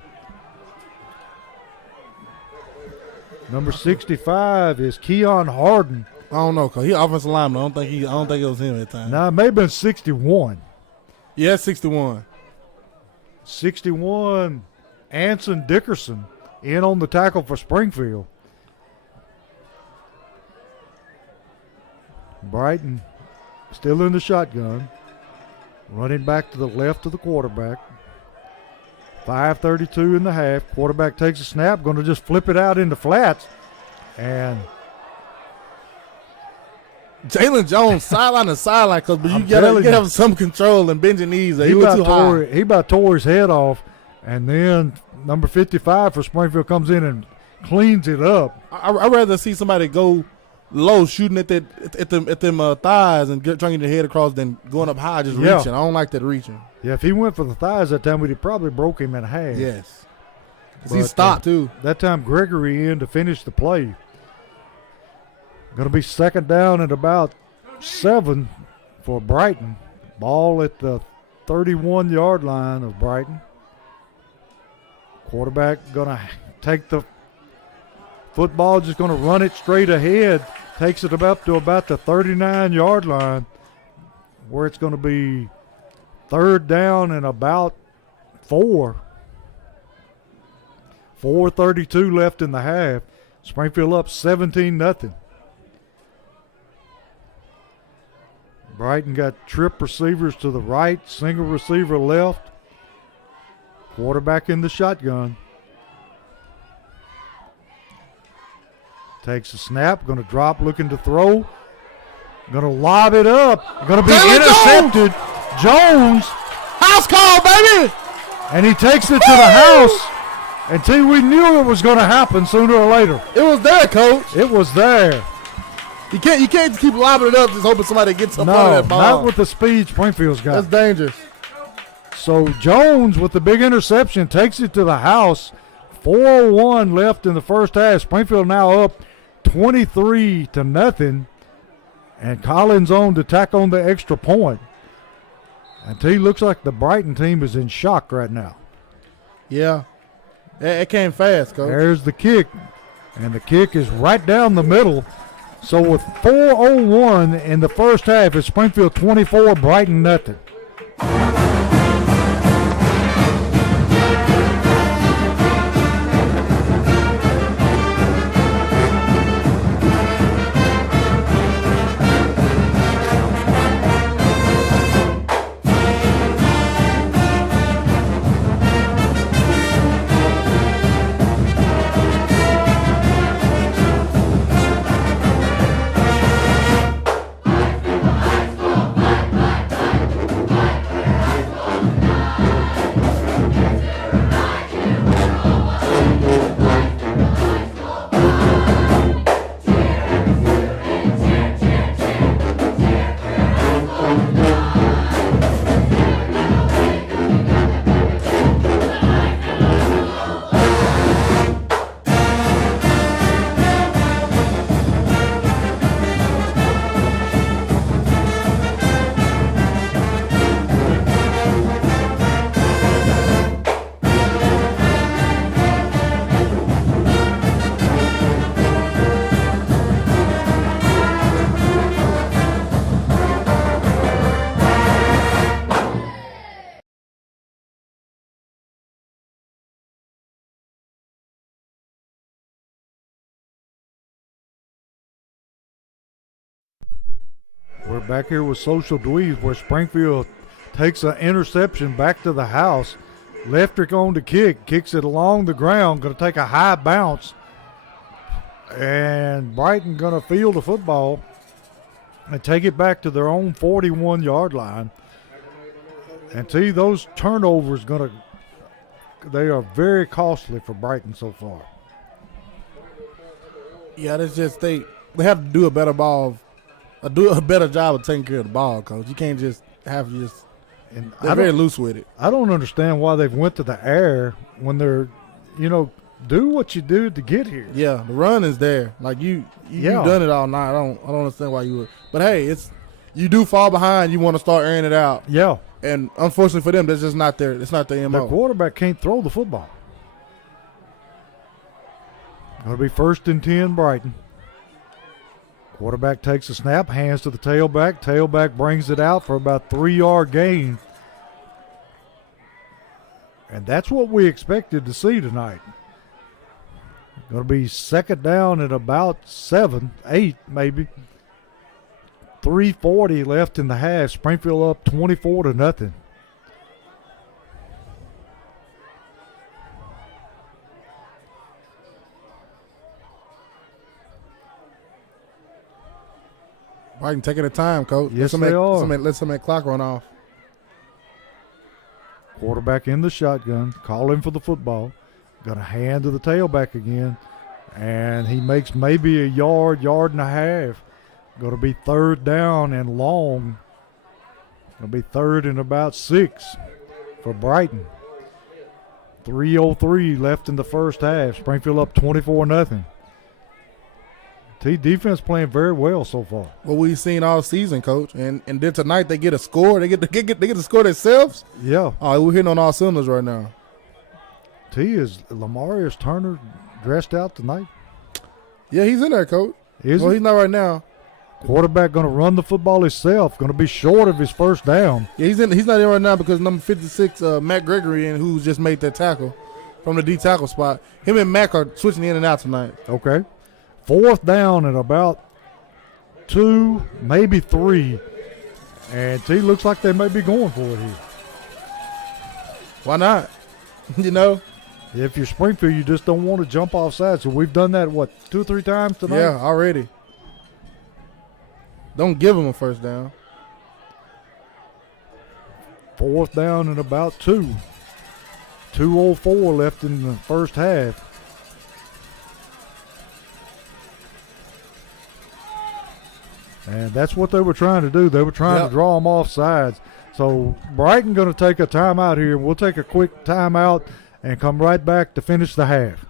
Number 65 is Keon Harden. I don't know, cause he offensive lineman. I don't think it was him that time. Now it may have been 61. Yeah, 61. 61, Anson Dickerson in on the tackle for Springfield. Brighton still in the shotgun. Running back to the left of the quarterback. 5:32 in the half. Quarterback takes a snap, going to just flip it out into flats. And Jalen Jones sideline to sideline, but you gotta have some control and bend your knees. He was too high. He about tore his head off, and then number 55 for Springfield comes in and cleans it up. I'd rather see somebody go low, shooting at them thighs and trying to get their head across than going up high, just reaching. I don't like that reaching. Yeah, if he went for the thighs that time, we'd have probably broke him in half. Yes. He stopped, too. That time, Gregory in to finish the play. Going to be second down at about 7 for Brighton. Ball at the 31-yard line of Brighton. Quarterback going to take the football, just going to run it straight ahead. Takes it up to about the 39-yard line, where it's going to be third down and about 4. 4:32 left in the half. Springfield up 17-0. Brighton got trip receivers to the right, single receiver left. Quarterback in the shotgun. Takes a snap, going to drop, looking to throw. Going to lob it up. Going to be intercepted. Jones. House call, baby. And he takes it to the house. Until we knew it was going to happen sooner or later. It was there, Coach. It was there. You can't just keep lobbing it up just hoping somebody gets up on that ball. Not with the speed Springfield's got. That's dangerous. So Jones with the big interception takes it to the house. 4:01 left in the first half. Springfield now up 23-0. And Collins on to tack on the extra point. And he looks like the Brighton team is in shock right now. Yeah. It came fast, Coach. There's the kick. And the kick is right down the middle. So with 4:01 in the first half, it's Springfield 24, Brighton nothing. We're back here with Social Dweeb, where Springfield takes an interception back to the house. Leftrick on the kick, kicks it along the ground, going to take a high bounce. And Brighton going to field the football and take it back to their own 41-yard line. And see, those turnovers they are very costly for Brighton so far. Yeah, that's just they have to do a better job of taking care of the ball, Coach. You can't just have just And they're very loose with it. I don't understand why they've went to the air when they're, do what you do to get here. Yeah, the run is there. Like you've done it all night. I don't understand why you would. But hey, you do fall behind. You want to start airing it out. Yeah. And unfortunately for them, that's just not their. It's not their The MO. quarterback can't throw the football. Going to be 1st and 10, Brighton. Quarterback takes a snap, hands to the tailback. Tailback brings it out for about 3-yard gain. And that's what we expected to see tonight. Going to be 2nd down at about 7, 8 maybe. 3:40 left in the half. Springfield up 24-0. Brighton taking the time, coach. Yes, they are. Let some of that clock run off. Quarterback in the shotgun, calling for the football. Got a hand to the tailback again. And he makes maybe a yard and a half. Going to be 3rd down and long. Going to be 3rd and about 6 for Brighton. 3:03 left in the first half. Springfield up 24-0. Defense playing very well so far. What we've seen all season, coach, and then tonight they get a score. They get to score themselves. Yeah. Oh, we're hitting on all cylinders right now. Is Lamarius Turner dressed out tonight? Yeah, he's in there, coach. Is Well, he? he's not right now. Quarterback going to run the football himself. Going to be short of his 1st down. Yeah, he's not in right now because number 56, Matt Gregory, and who's just made that tackle from the D tackle spot. Him and Mac are switching in and out tonight. Okay. 4th down at about 2, maybe 3. And T looks like they may be going for it here. Why not? If you're Springfield, you just don't want to jump off sides. So we've done that, 2 or 3 times tonight? Yeah, already. Don't give him a 1st down. 4th down and about 2. 2:04 left in the first half. And that's what they were trying to do. They were trying to draw them off sides. So Brighton going to take a timeout here. We'll take a quick timeout and come right back to finish the half.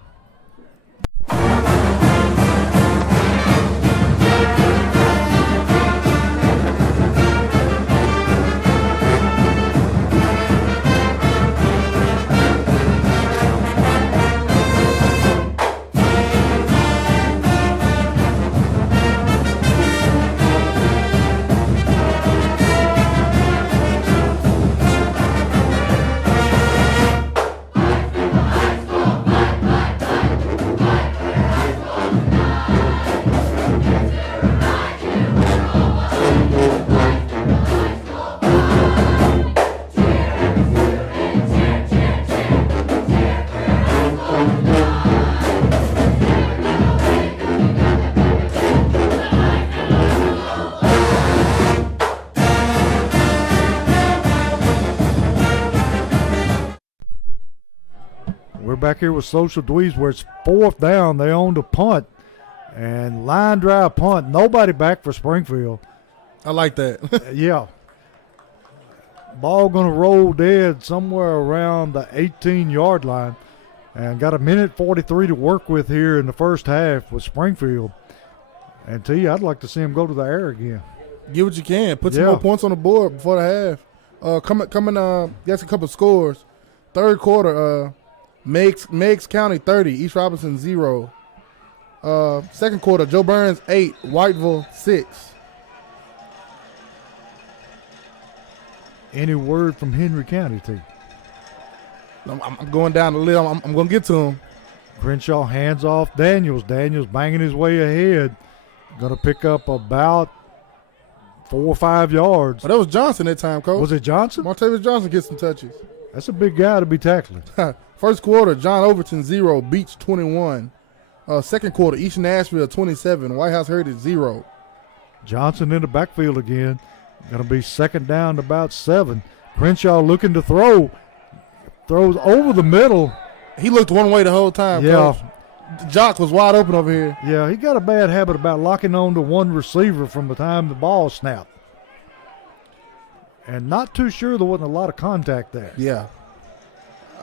We're back here with Social Dweebs where it's 4th down. They owned a punt and line drive punt. Nobody back for Springfield. I like that. Yeah. Ball going to roll dead somewhere around the 18-yard line. And got a minute 43 to work with here in the first half with Springfield. And I'd like to see him go to the air again. Get what you can. Put some more points on the board before the half. That's a couple scores. 3rd quarter, Meigs County 30, East Robinson 0. 2nd quarter, Joe Burns 8, Whiteville 6. Any word from Henry County, T? I'm going down the list. I'm going to get to him. Crenshaw hands off Daniels. Daniels banging his way ahead. Going to pick up about 4 or 5 yards. Oh, that was Johnson that time, Coach. Was it Johnson? Martavis Johnson gets some touches. That's a big guy to be tackling. 1st quarter, John Overton 0, Beach 21. 2nd quarter, East Nashville 27, White House Heritage 0. Johnson in the backfield again. Going to be 2nd down to about 7. Crenshaw looking to throw. Throws over the middle. He looked one way the whole time, Yeah. Coach. Jock was wide open over here. Yeah, he got a bad habit about locking on to one receiver from the time the ball snapped. And not too sure there wasn't a lot of contact there. Yeah.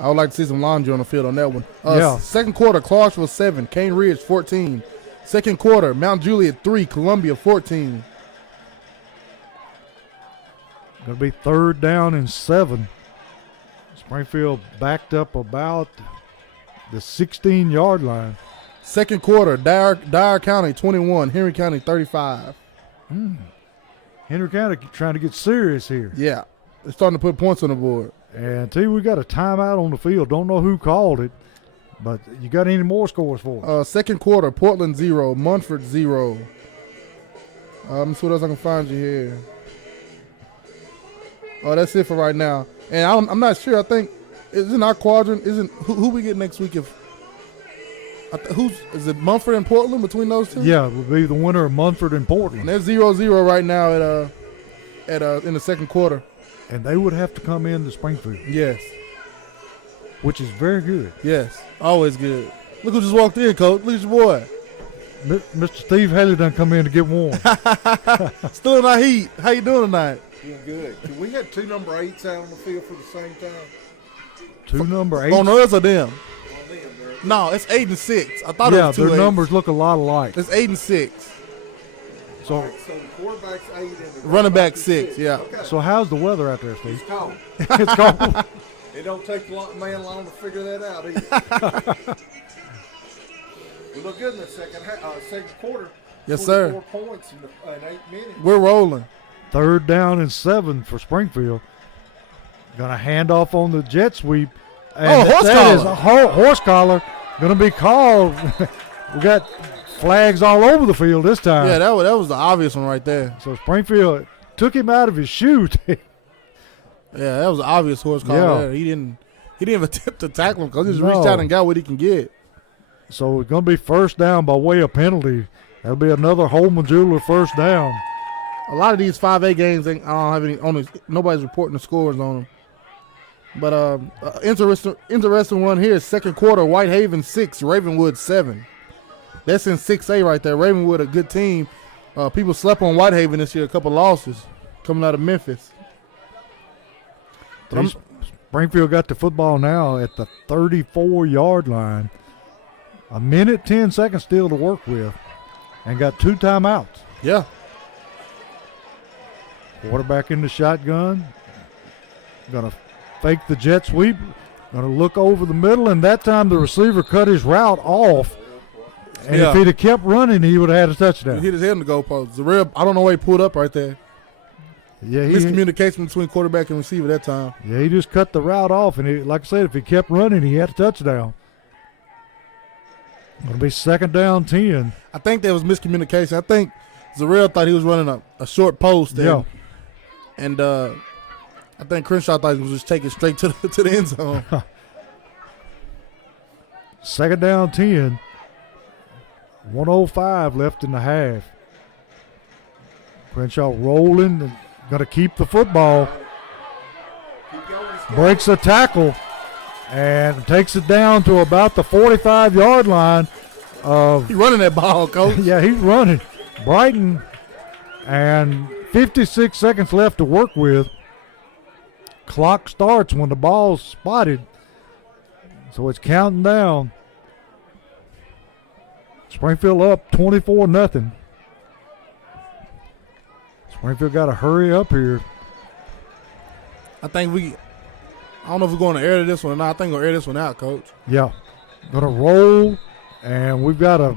I would like to see some laundry on the field on that one. Yeah. Second quarter, Clarksville 7, Cane Ridge 14. Second quarter, Mount Juliet 3, Columbia 14. Going to be 3rd down and 7. Springfield backed up about the 16-yard line. Second quarter, Dyer County 21, Henry County 35. Henry County trying to get serious here. Yeah. They're starting to put points on the board. And tell you, we got a timeout on the field. Don't know who called it, but you got any more scores for us? Second quarter, Portland 0, Munford 0. Let me see what else I can find you here. Oh, that's it for right now. And I'm not sure. I think isn't our quadrant who we get next week? If is it Munford and Portland between those two? Yeah, it would be the winner of Munford and Portland. And they're 0-0 right now in the second quarter. And they would have to come in to Springfield, Yes. which is very good. Yes. Always good. Look who just walked in, Coach. Look at your boy. Mr. Steve Haley done come in to get warm. Still in our heat. How you doing tonight? Doing good. Can we have 2 number 8s out on the field for the same time? 2 number 8. On us or them? On them, bro. No, it's 8 and 6. I thought Yeah, it was 2 their 8s. numbers look a lot alike. It's 8 and 6. So, So the quarterback's 8 and the Running back is 6, yeah. Okay. so how's the weather out there, Steve? It's cold. It's cold. It don't take a man long to figure that out either. We look good in the second quarter. Yes, sir. 44 points in 8 minutes. We're rolling. 3rd down and 7 for Springfield. Going to hand off on the jet sweep. And horse that is collar. a horse collar. Going to be called. We got flags all over the field this time. Yeah, that was the obvious one right there. So Springfield took him out of his shoe. Yeah, that was the obvious horse call Yeah. there. He didn't even attempt to tackle him because he just No. reached out and got what he can get. So it's going to be 1st down by way of penalty. That'll be another Holman Jeweler 1st down. A lot of these 5A games, I don't have any on. Nobody's reporting the scores on them. But interesting one here. Second quarter, Whitehaven 6, Ravenwood 7. That's in 6A right there. Ravenwood, a good team. People slept on Whitehaven this year. A couple losses coming out of Memphis. Springfield got the football now at the 34-yard line. 1:10 still to work with. And got 2 timeouts. Yeah. Quarterback in the shotgun. Going to fake the jet sweep. Going to look over the middle, and that time the receiver cut his route off. And Yeah. if he'd have kept running, he would have had a He touchdown. hit his head on the goalpost. Zareb, I don't know why he pulled up right there. Yeah, Miscommunication between quarterback and receiver that time. he just cut the route off, and like I said, if he kept running, he had a touchdown. Going to be 2nd down 10. I think there was miscommunication. I think Zarel thought he was running a short post. And I think Crenshaw thought he was just taking straight to the end zone. 2nd down 10. 1:05 left in the half. Crenshaw rolling and going to keep the football. Breaks a tackle and takes it down to about the 45-yard line of He running that ball, Coach. yeah, he's running. Brighton, and 56 seconds left to work with. Clock starts when the ball's spotted. So it's counting down. Springfield up 24-0. Springfield got to hurry up here. I don't know if we're going to air this one or not. I think we're going to air this one out, Coach. Yeah. Going to roll, and we've got a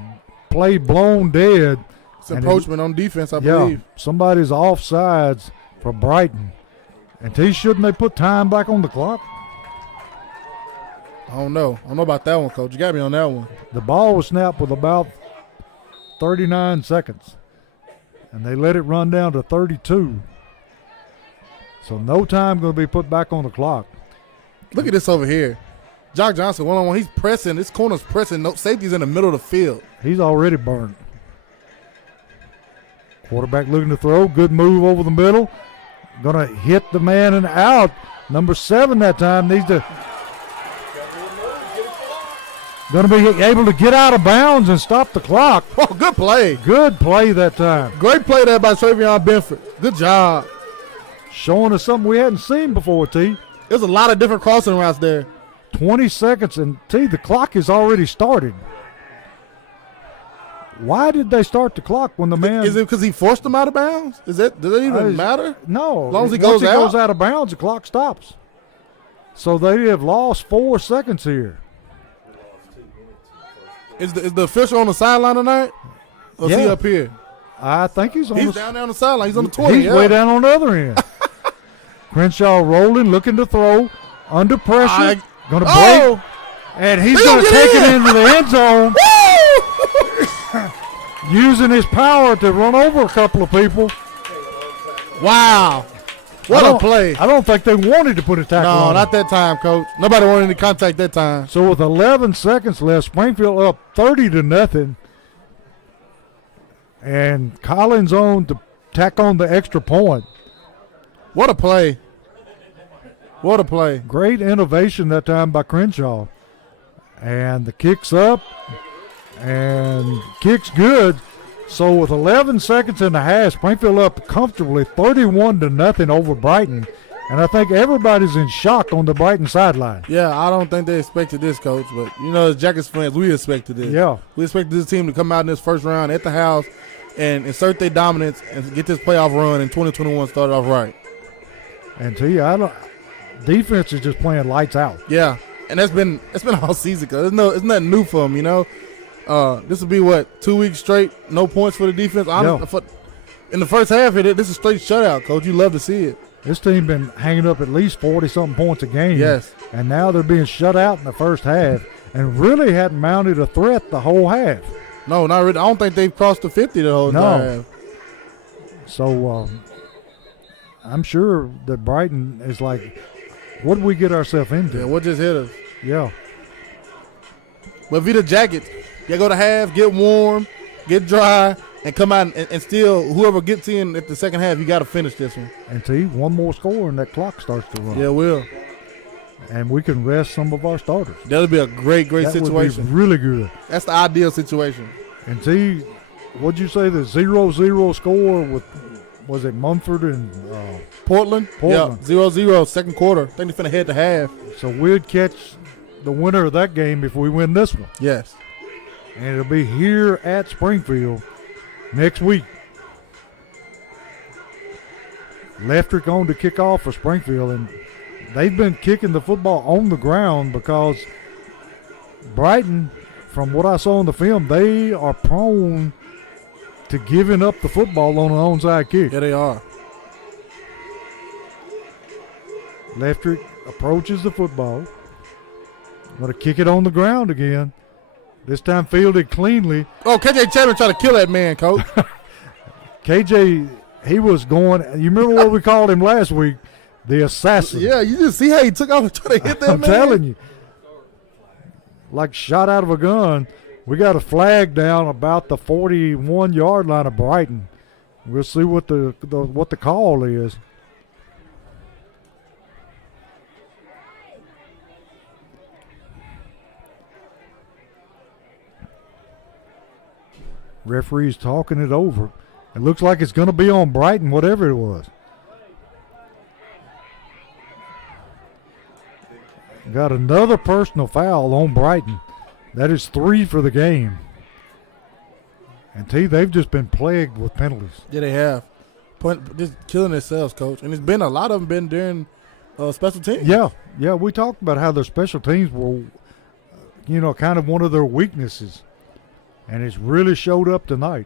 play blown dead. It's encroachment on defense, I Yeah, believe. somebody's offsides for Brighton. And shouldn't they put time back on the clock? I don't know. I don't know about that one, Coach. You got me on that one. The ball was snapped with about 39 seconds. And they let it run down to 32. So no time going to be put back on the clock. Look at this over here. Jock Johnson, one-on-one. He's pressing. This corner's pressing. No, safety's in the middle of the field. He's already burned. Quarterback looking to throw. Good move over the middle. Going to hit the man and out. Number 7 that time needs to. Going to be able to get out of bounds and stop the clock. Oh, good play. Good play that time. Great play there by Travion Benford. Good job. showing us something we hadn't seen before, T. There's a lot of different crossing routes there. 20 seconds, and T, the clock has already started. Why did they start the clock when the man... Is it because he forced him out of bounds? Does it even matter? No. As long as he Once goes goes out of bounds, the clock stops. So they have lost 4 seconds here. Is the official on the sideline tonight? Or is he Yeah. up here? I think he's on He's the... down there on the sideline. He's on the 20. He's way down on the other end. Crenshaw rolling, looking to throw, under pressure, going to break, Oh! and he's He going to gonna get take it in! into the end zone, using his power to run over a couple of people. Wow. I What a don't- play. I don't think they wanted to put a tackle No, on not him. that time, Coach. Nobody wanted any contact that time. So with 11 seconds left, Springfield up 30-0, and Collins on to tack on the extra point. What a play. What a play. Great innovation that time by Crenshaw. And the kick's up, and kick's good. So with 11 seconds in the half, Springfield up comfortably 31-0 over Brighton. And I think everybody's in shock on the Brighton sideline. Yeah, I don't think they expected this, Coach. But, as Jackets fans, we expected this. Yeah. We expected this team to come out in this first round at the house and insert their dominance and get this playoff run in 2021 started off right. And to you, defense is just playing lights out. Yeah, and it's been all season. Cause it's nothing new for them, This will be 2 weeks straight, no points for the defense. In the first half, this is straight shutout, Coach. You love to see it. This team been hanging up at least 40-something points a game. Yes. And now they're being shut out in the first half and really hadn't mounted a threat the whole half. No, not really. I don't think they've crossed the 50 the whole entire half. So I'm sure that Brighton is like, what did we get ourselves into? Yeah, what just hit us? Yeah. But Vita Jackets, you go to half, get warm, get dry, and come out and still, whoever gets in at the second half, you got to finish this one. And T, one more score and that clock starts to run. Yeah, it will. And we can rest some of our starters. That'll be a great That situation. would be really good. That's the ideal situation. And T, what'd you say, the 0-0 score with, was it Mumford and Portland? Portland. Yeah, 0-0, second quarter. I think they're finna head to half. So we'd catch the winner of that game if we win this one. Yes. And it'll be here at Springfield next week. Leftrick on to kick off for Springfield, and they've been kicking the football on the ground because Brighton, from what I saw in the film, they are prone to giving up the football on an onside kick. Yeah, they are. Leftrick approaches the football. Going to kick it on the ground again. This time fielded cleanly. Oh, KJ Chapman tried to kill that man, Coach. KJ, he was going. You remember what we called him last week? The assassin. Yeah, you just see how he took off and tried to hit that I'm man. telling you. Like shot out of a gun. We got a flag down about the 41-yard line of Brighton. We'll see what the call is. Referee's talking it over. It looks like it's going to be on Brighton, whatever it was. Got another personal foul on Brighton. That is 3 for the game. And they've just been plagued with penalties. Yeah, they have. Just killing themselves, Coach. And it's been a lot of them been during special teams. Yeah, we talked about how their special teams were, kind of one of their weaknesses. And it's really showed up tonight.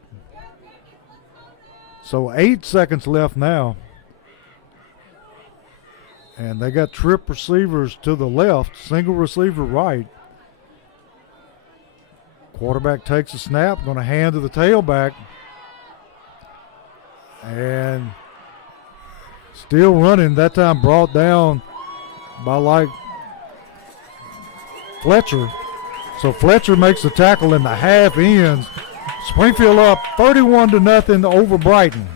So 8 seconds left now. And they got trip receivers to the left, single receiver right. Quarterback takes a snap, going to hand to the tailback. And still running, that time brought down by Fletcher. So Fletcher makes the tackle in the half ends. Springfield up 31-0 over Brighton.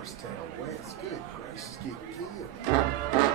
Morristown West, good gracious, get killed.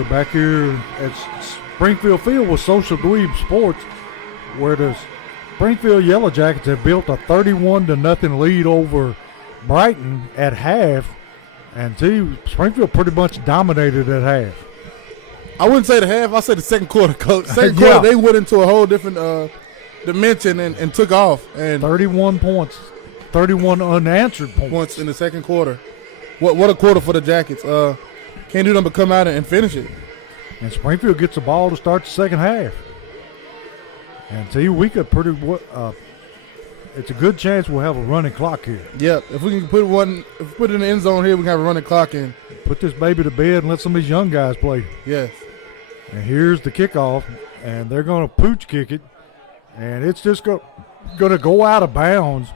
We're back here at Springfield Field with Social Dweeb Sports, where the Springfield Yellow Jackets have built a 31-0 lead over Brighton at half, and Springfield pretty much dominated at half. I wouldn't say the half. I say the second quarter, Coach. Second quarter, they went into a whole different dimension and took off. And 31 points, 31 unanswered points in the second quarter. What a quarter for the Jackets. Can't do nothing but come out and finish it. And Springfield gets the ball to start the second half. And we could it's a good chance we'll have a running clock here. Yeah, if we can put it in the end zone here, we can have a running clock in. Put this baby to bed and let some of these young guys play. Yes. And here's the kickoff, and they're going to pooch kick it, and it's just going to go out of bounds.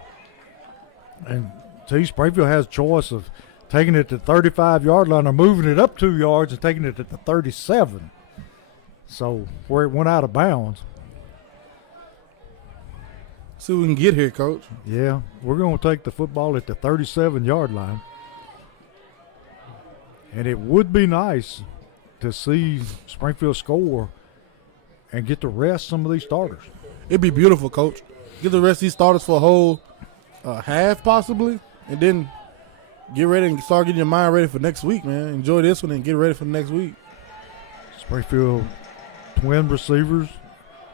And Springfield has a choice of taking it to the 35-yard line or moving it up 2 yards and taking it to the 37. So where it went out of bounds. See what we can get here, Coach. Yeah, we're going to take the football at the 37-yard line. And it would be nice to see Springfield score and get to rest some of these starters. It'd be beautiful, Coach. Get the rest of these starters for a whole half possibly, and then get ready and start getting your mind ready for next week, man. Enjoy this one and get ready for next week. Springfield twin receivers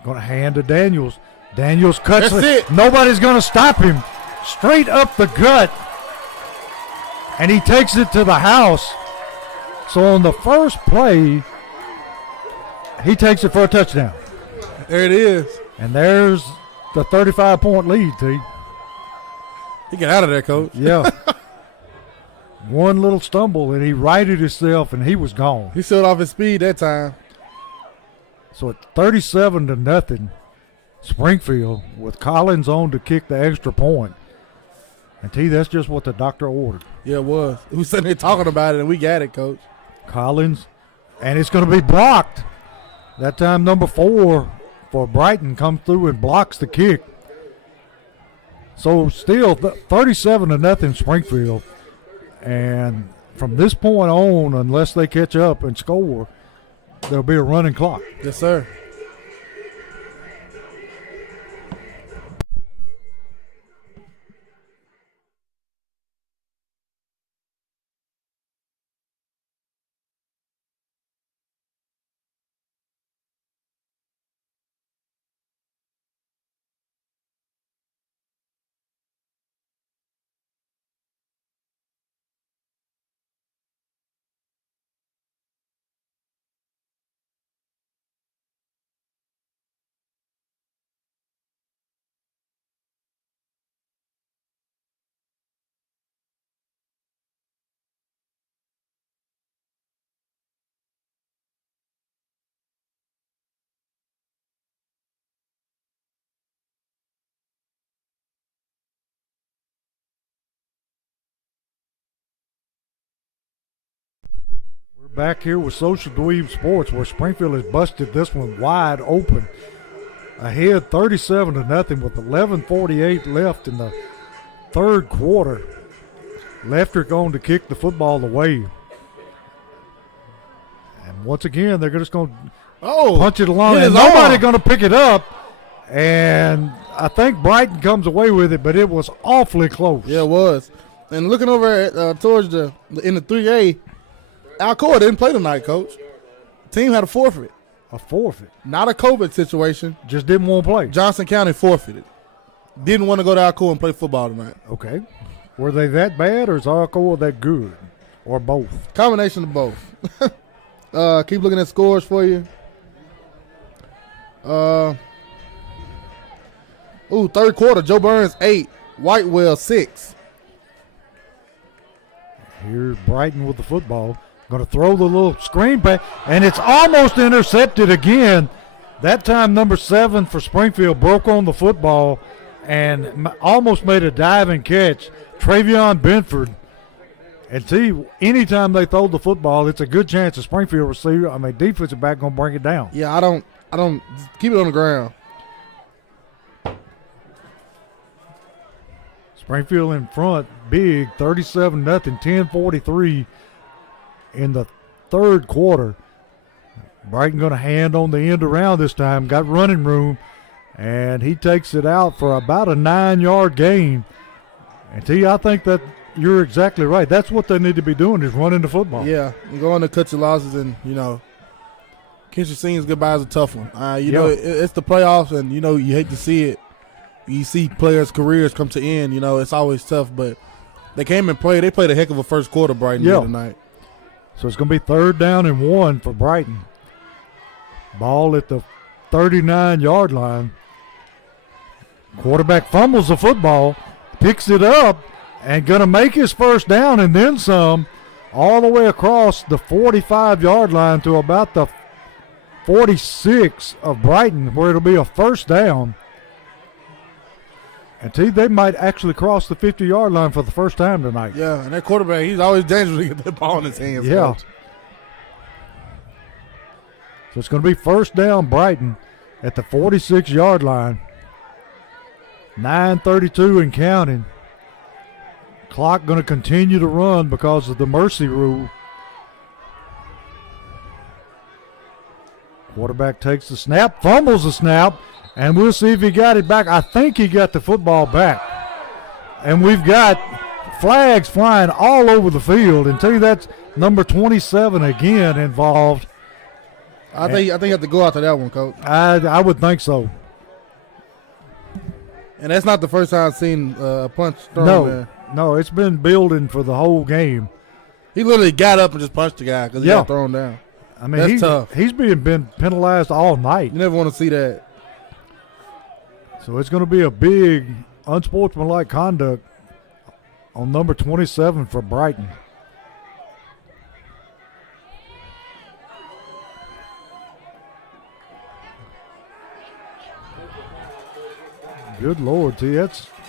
going to hand to Daniels. Daniels cuts That's it. Nobody's going to stop him. Straight up the gut. And he takes it to the house. So on the first play, he takes it for a touchdown. There it is. And there's the 35-point lead, T. He got out of there, Coach. Yeah. One little stumble, and he righted himself, and he was gone. He showed off his speed that time. So at 37-0, Springfield with Collins on to kick the extra point. And that's just what the doctor ordered. Yeah, it was. We was sitting there talking about it, and we got it, Coach. Collins, and it's going to be blocked. That time number 4 for Brighton comes through and blocks the kick. So still 37-0 Springfield. And from this point on, unless they catch up and score, there'll be a running clock. Yes, sir. Back here with Social Dweeb Sports, where Springfield has busted this one wide open. Ahead 37-0 with 11:48 left in the third quarter. Leftrick on to kick the football away. And once again, they're just going to punch it along, and nobody's going to pick it up. And I think Brighton comes away with it, but it was awfully close. Yeah, it was. And looking over at towards in the 3A, Alcoa didn't play tonight, Coach. Team had a forfeit. A forfeit? Not a COVID situation. Just didn't want to play. Johnson County forfeited. Didn't want to go to Alcoa and play football tonight. Okay. Were they that bad, or is Alcoa that good? Or both? Combination of both. Keep looking at scores for you. Third quarter, Joe Burns 8, Whitewell 6. Here's Brighton with the football. Going to throw the little screen pass, and it's almost intercepted again. That time, number 7 for Springfield broke on the football and almost made a diving catch. Travion Benford. And anytime they throw the football, it's a good chance the Springfield defensive back going to bring it down. Yeah, I don't keep it on the ground. Springfield in front, big, 37-0, 10:43 in the third quarter. Brighton going to hand on the end around this time. Got running room, and he takes it out for about a 9-yard gain. And T, I think that you're exactly right. That's what they need to be doing is running the football. Yeah, you go on to cut your losses and, catch your scenes goodbye is a tough one. It's the playoffs, and, you hate to see it. You see players' careers come to end, it's always tough. But they came and played. They played a heck of a first quarter, Brighton, here tonight. So it's going to be 3rd down and 1 for Brighton. Ball at the 39-yard line. Quarterback fumbles the football, picks it up, and going to make his first down and then some all the way across the 45-yard line to about the 46 of Brighton, where it'll be a first down. And they might actually cross the 50-yard line for the first time tonight. Yeah, and that quarterback, he's always dangerous to get that ball in his hands. Yeah. Coach. So it's going to be first down Brighton at the 46-yard line. 9:32 and counting. Clock going to continue to run because of the mercy rule. Quarterback takes the snap, fumbles the snap, and we'll see if he got it back. I think he got the football back. And we've got flags flying all over the field. And tell you that's number 27 again involved. I think you have to go after that one, Coach. I would think so. And that's not the first time I've seen a punch thrown there. No, it's been building for the whole game. He literally got up and just punched the guy because he got thrown down. I mean, that's tough. He's been penalized all night. You never want to see that. So it's going to be a big unsportsmanlike conduct on number 27 for Brighton. Good Lord, T.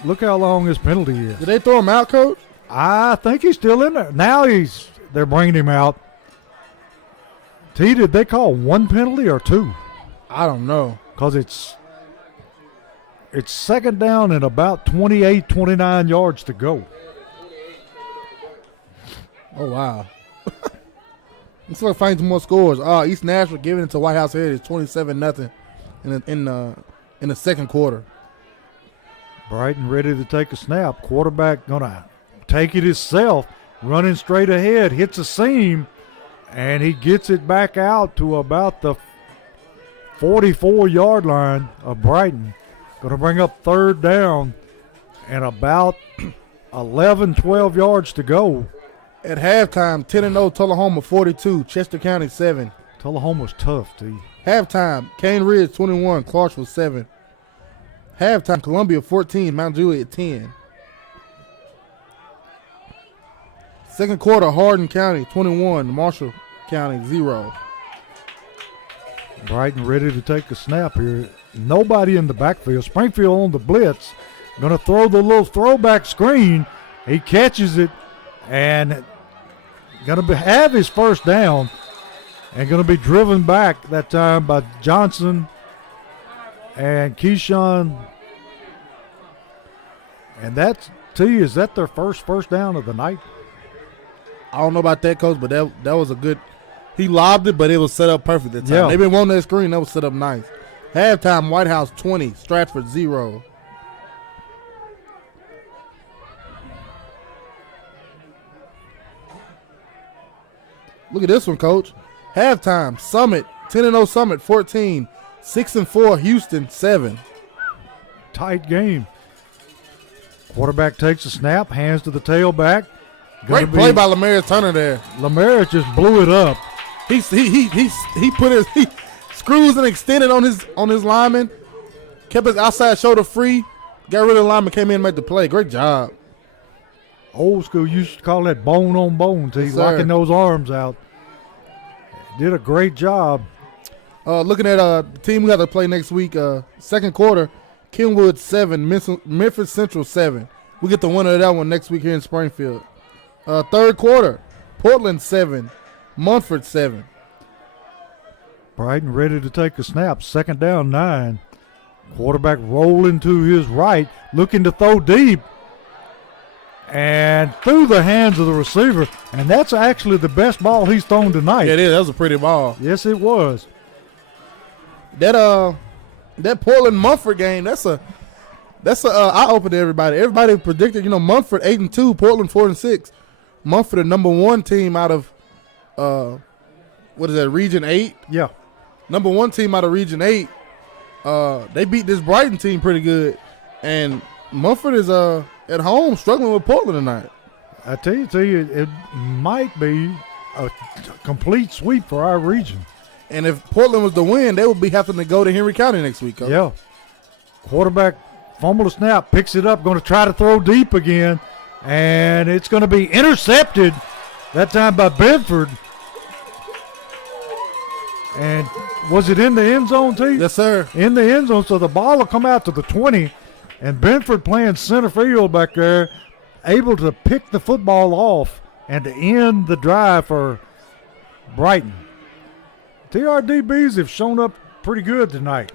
Look how long his penalty is. Did they throw him out, Coach? I think he's still in there. Now they're bringing him out. T, did they call one penalty or two? I don't know. Because it's second down and about 28, 29 yards to go. Oh, wow. Let's look find some more scores. East Nashville giving it to White House Heritage 27-0 in the second quarter. Brighton ready to take a snap. Quarterback going to take it himself, running straight ahead, hits a seam, and he gets it back out to about the 44-yard line of Brighton. Going to bring up third down and about 11, 12 yards to go. At halftime, 10-0 Tullahoma 42, Chester County 7. Tullahoma's tough, T. Halftime, Cane Ridge 21, Clarksville 7. Halftime, Columbia 14, Mount Juliet 10. Second quarter, Hardin County 21, Marshall County 0. Brighton ready to take a snap here. Nobody in the backfield. Springfield on the blitz. Going to throw the little throwback screen. He catches it and going to have his first down and going to be driven back that time by Johnson and Keyshawn. And that's, T, is that their first down of the night? I don't know about that, Coach, but that was a good – he lobbed it, but it was set up perfect that time. Yeah. They've been wanting that screen. That was set up nice. Halftime, White House 20, Stratford 0. Look at this one, Coach. Halftime, Summit, 10-0 Summit 14, 6-4 Houston 7. Tight game. Quarterback takes a snap, hands to the tailback. Great play by Lamarius Turner there. Lamarius just blew it up. He put his screws and extended on his lineman, kept his outside shoulder free, got rid of the lineman, came in and made the play. Great job. Old school used to call that bone on bone, T, Yes, locking those arms out. Did a great job. Looking at the team we got to play next week, second quarter, Kenwood 7, Memphis Central 7. We get the winner of that one next week here in Springfield. Third quarter, Portland 7, Munford 7. Brighton ready to take a snap. Second down, 9. Quarterback rolling to his right, looking to throw deep. and through the hands of the receiver. And that's actually the best ball he's thrown tonight. Yeah, it is. That was a pretty ball. Yes, it was. That Portland Mumford game, that's a eye opener to everybody. Everybody predicted, Mumford 8-2, Portland 4-6. Mumford, the number 1 team out of Region 8? Yeah. Number 1 team out of Region 8. They beat this Brighton team pretty good. And Mumford is at home struggling with Portland tonight. I tell you, it might be a complete sweep for our region. And if Portland was to win, they would be having to go to Henry County next week, Coach. Yeah. Quarterback fumble the snap, picks it up, going to try to throw deep again, and it's going to be intercepted that time by Bedford. And was it in the end zone, T? Yes, sir. In the end zone, so the ball will come out to the 20, and Bedford playing center field back there, able to pick the football off and to end the drive for Brighton. TRDBs have shown up pretty good tonight.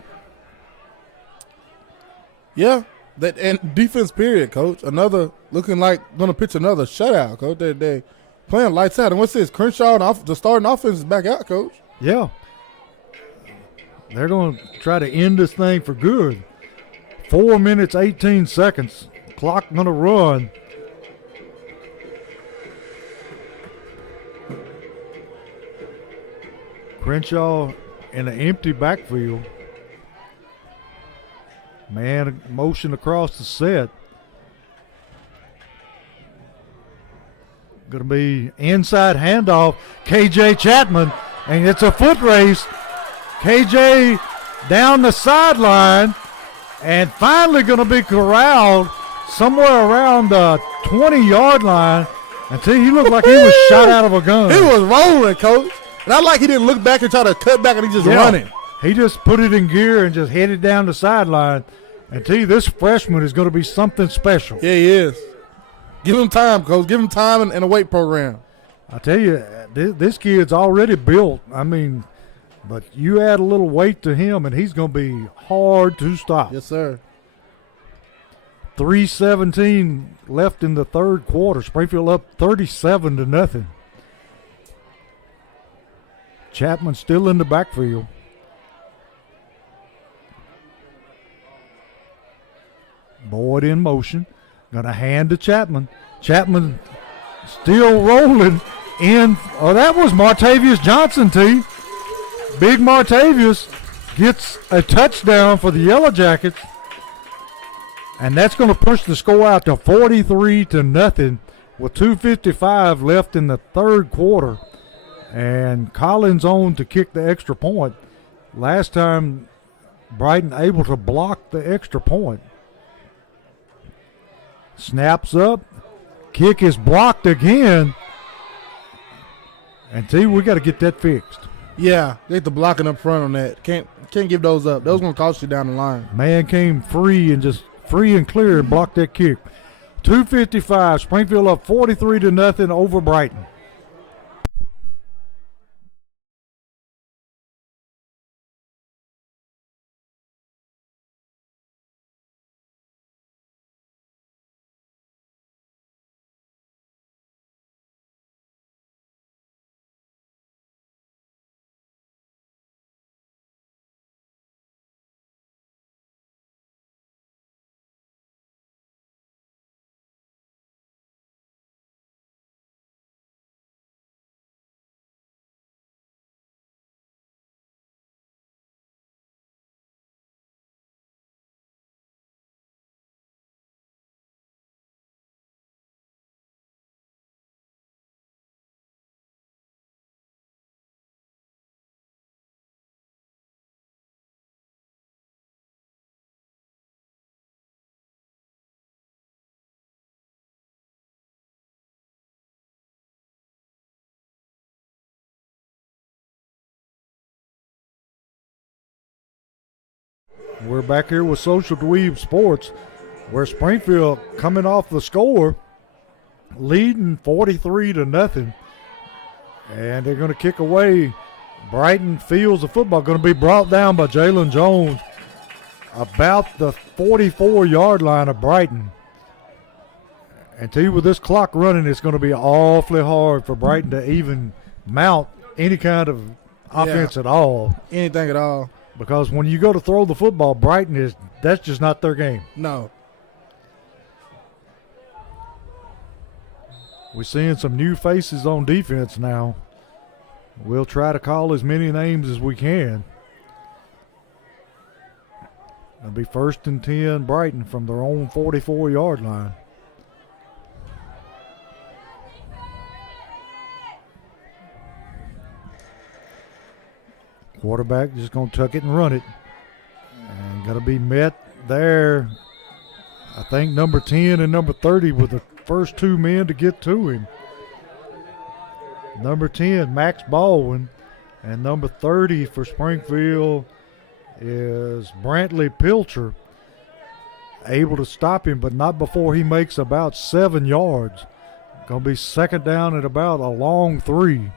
Yeah, and defense period, Coach. Another looking like going to pitch another shutout, Coach. They playing lights out. And what's this? Crenshaw, the starting offense is back out, Coach. Yeah. They're going to try to end this thing for good. 4 minutes, 18 seconds. Clock going to run. Crenshaw in an empty backfield. Man, motion across the set. Going to be inside handoff. KJ Chapman, and it's a foot race. KJ down the sideline, and finally going to be corralled somewhere around the 20-yard line until he looked like he was shot out of a gun. He was rolling, Coach. And I like he didn't look back and try to cut back, and he just running. He just put it in gear and just headed down the sideline. And tell you, this freshman is going to be something special. Yeah, he is. Give him time, Coach. Give him time and a weight program. I tell you, this kid's already built. I mean, but you add a little weight to him, and he's going to be hard to stop. Yes, sir. 3:17 left in the third quarter. Springfield up 37-0. Chapman still in the backfield. Boyd in motion. Going to hand to Chapman. Chapman still rolling in. Oh, that was Martavius Johnson, T. Big Martavius gets a touchdown for the Yellow Jackets. And that's going to push the score out to 43-0 with 2:55 left in the third quarter. And Collins on to kick the extra point. Last time, Brighton able to block the extra point. Snaps up. Kick is blocked again. And T, we got to get that fixed. Yeah, they get the blocking up front on that. Can't give those up. Those going to cost you down the line. Man came free and clear and blocked that kick. 2:55. Springfield up 43-0 over Brighton. We're back here with Social Dweeb Sports, where Springfield coming off the score, leading 43-0. And they're going to kick away. Brighton fields the football, going to be brought down by Jalen Jones about the 44-yard line of Brighton. And T, with this clock running, it's going to be awfully hard for Brighton to even mount any kind of offense at all. Anything at all. Because when you go to throw the football, that's just not their game. No. We're seeing some new faces on defense now. We'll try to call as many names as we can. It'll be 1st and 10 Brighton from their own 44-yard line. Quarterback just going to tuck it and run it. And going to be met there, I think, number 10 and number 30 with the first two men to get to him. Number 10, Max Baldwin, and number 30 for Springfield is Brantley Pilcher. Able to stop him, but not before he makes about 7 yards. Going to be 2nd down at about a long 3.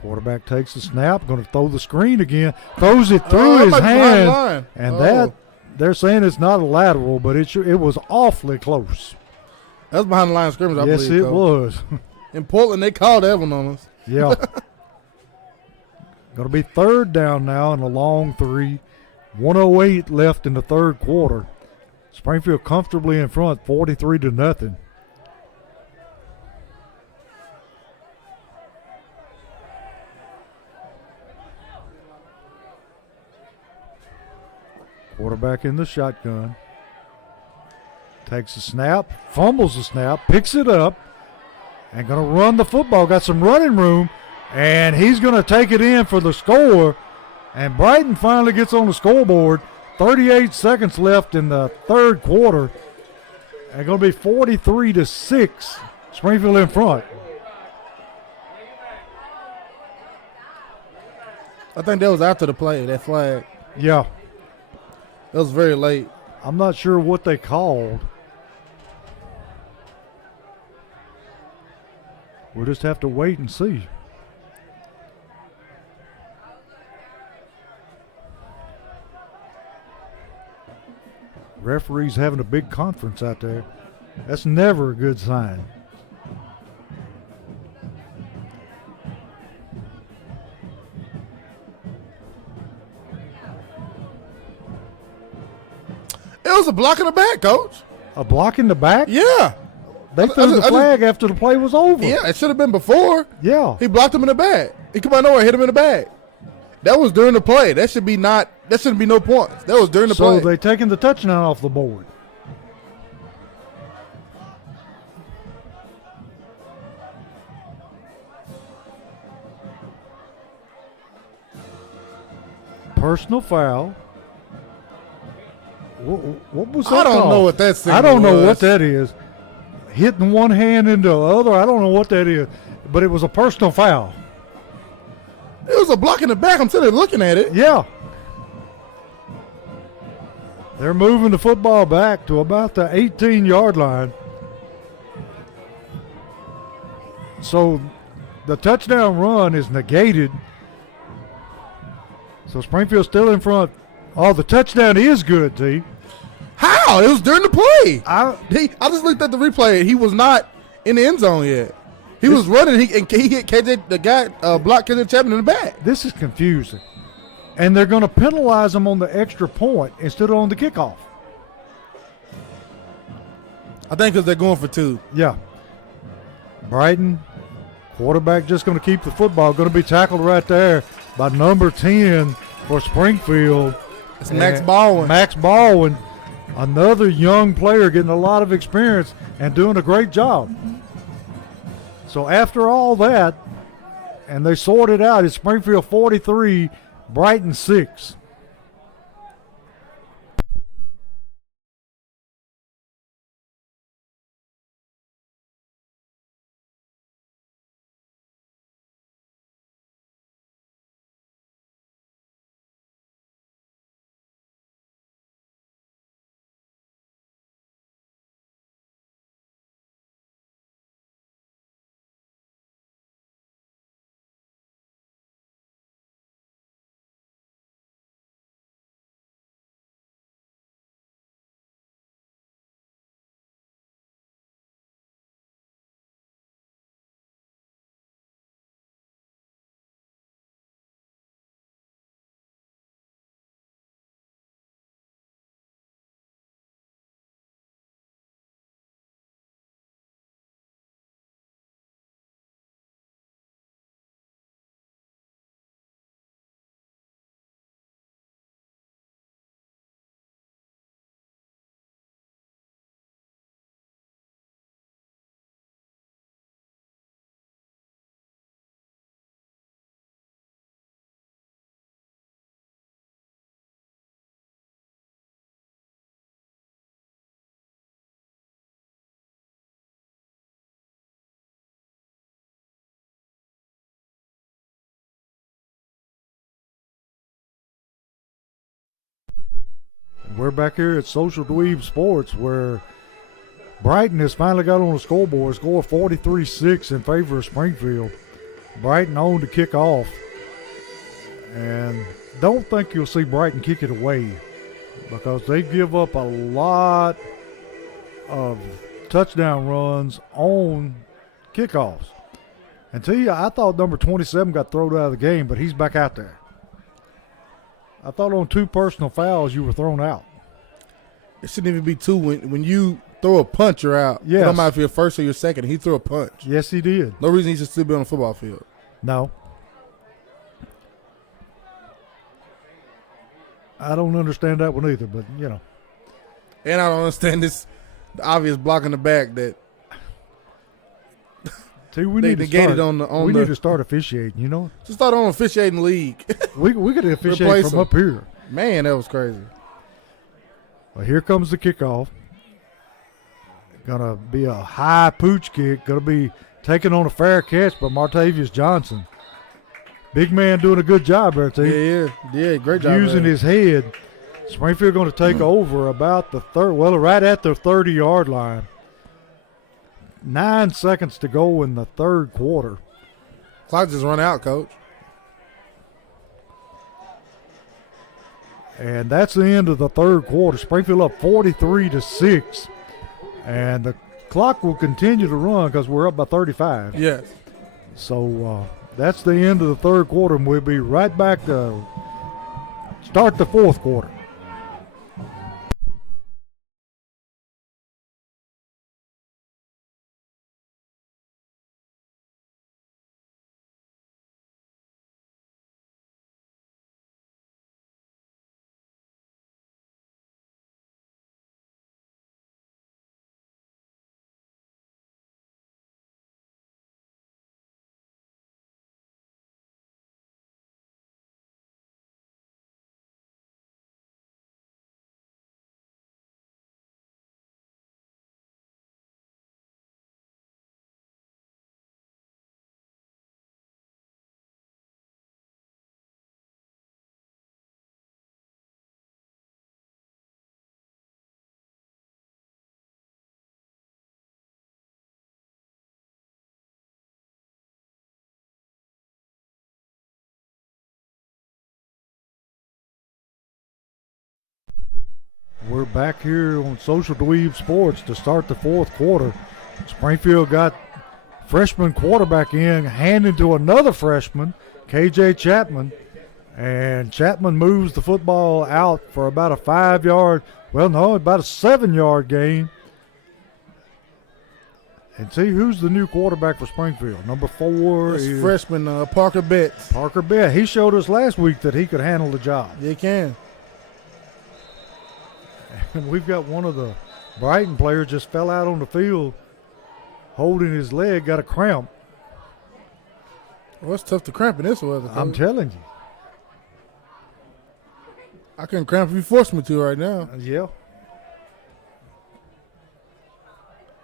Quarterback takes the snap, going to throw the screen again, throws it through his hand, and that they're saying it's not a lateral, but it was awfully close. That's behind the line of scrimmage, I yes, believe. Yes, it was. In Portland, they called Evan on us. Yeah. Going to be 3rd down now and a long 3. 1:08 left in the 3rd quarter. Springfield comfortably in front, 43-0. Quarterback in the shotgun. Takes the snap, fumbles the snap, picks it up, and going to run the football. Got some running room, and he's going to take it in for the score. And Brighton finally gets on the scoreboard. 38 seconds left in the 3rd quarter. And going to be 43-6. Springfield in front. I think that was after the play, that flag. Yeah. That was very late. I'm not sure what they called. We'll just have to wait and see. Referees having a big conference out there. That's never a good sign. It was a block in the back, Coach. A block in the back? Yeah. They threw the flag after the play was over. Yeah, it should have been before. Yeah. He blocked him in the back. He come out of nowhere, hit him in the back. That was during the play. That shouldn't be no points. That was during the play. So they taking the touchdown off the board. Personal foul. What was that? I don't called? know what that signal I don't know was. what that is. Hitting one hand into the other. I don't know what that is. But it was a personal foul. It was a block in the back. I'm sitting there looking at it. Yeah. They're moving the football back to about the 18-yard line. So the touchdown run is negated. So Springfield's still in front. Oh, the touchdown is good, T. How? It was during the play. I I just looked at the replay. He was not in the end zone yet. He was running. He hit KJ, the guy blocked KJ Chapman in the back. This is confusing. And they're going to penalize them on the extra point instead of on the kickoff. I think because they're going for 2. Yeah. Brighton, quarterback just going to keep the football. Going to be tackled right there by number 10 for Springfield. It's Max Baldwin. Max Baldwin, another young player getting a lot of experience and doing a great job. So after all that, and they sorted out, it's Springfield 43, Brighton 6. We're back here at Social Dweeb Sports where Brighton has finally got on the scoreboard, score 43-6 in favor of Springfield. Brighton on to kick off. And don't think you'll see Brighton kick it away because they give up a lot of touchdown runs on kickoffs. And tell you, I thought number 27 got thrown out of the game, but he's back out there. I thought on 2 personal fouls you were thrown out. It shouldn't even be 2. When you throw a punch, you're out. Yes. It don't matter if you're first or you're second. He threw a punch. Yes, he did. No reason he should still be on the football field. No. I don't understand that one either, but, you know. And I don't understand this the obvious block in the back that See, we they need to negated start, on the we need to start officiating, you know. just start on officiating league. We could officiate Replace from him. up here. Man, that was crazy. Well, here comes the kickoff. Gonna be a high pooch kick. Gonna be taken on a fair catch by Martavius Johnson. Big man doing a good job there, too. Yeah, great job. Using his head. Springfield going to take over about the right at the 30-yard line. 9 seconds to go in the third quarter. Clock just run out, Coach. And that's the end of the third quarter. Springfield up 43-6. And the clock will continue to run because we're up by 35. Yes. So that's the end of the third quarter, and we'll be right back to start the fourth quarter. We're back here on Social Dweeb Sports to start the fourth quarter. Springfield got freshman quarterback in, handing to another freshman, KJ Chapman. And Chapman moves the football out for about a 5-yard, about a 7-yard gain. And see who's the new quarterback for Springfield. Number 4 It's is freshman Parker Betts. Parker Bett. He showed us last week that he could handle the job. Yeah, he can. And we've got one of the Brighton players just fell out on the field holding his leg, got a cramp. Well, it's tough to cramp in this weather. I'm telling you. I couldn't cramp if you forced me to right now. Yeah.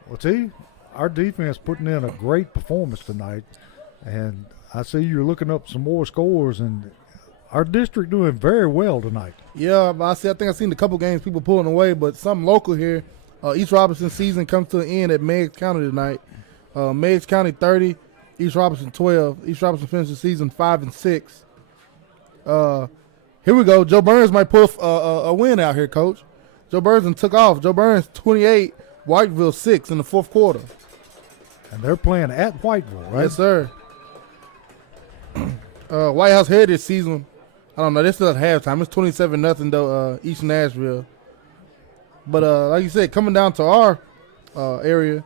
Well, see, our defense putting in a great performance tonight. And I see you're looking up some more scores, and our district doing very well tonight. Yeah, but I think I've seen a couple games people pulling away, but something local here. East Robinson season comes to an end at Meigs County tonight. Meigs County 30, East Robinson 12. East Robinson finished the season 5-6. Here we go. Joe Burns might pull a win out here, Coach. Joe Burns took off. Joe Burns 28, Whiteville 6 in the fourth quarter. And they're playing at Whiteville, right? Yes, sir. White House Heritage season. I don't know. They're still at halftime. It's 27-0 though. East Nashville. But like you said, coming down to our area,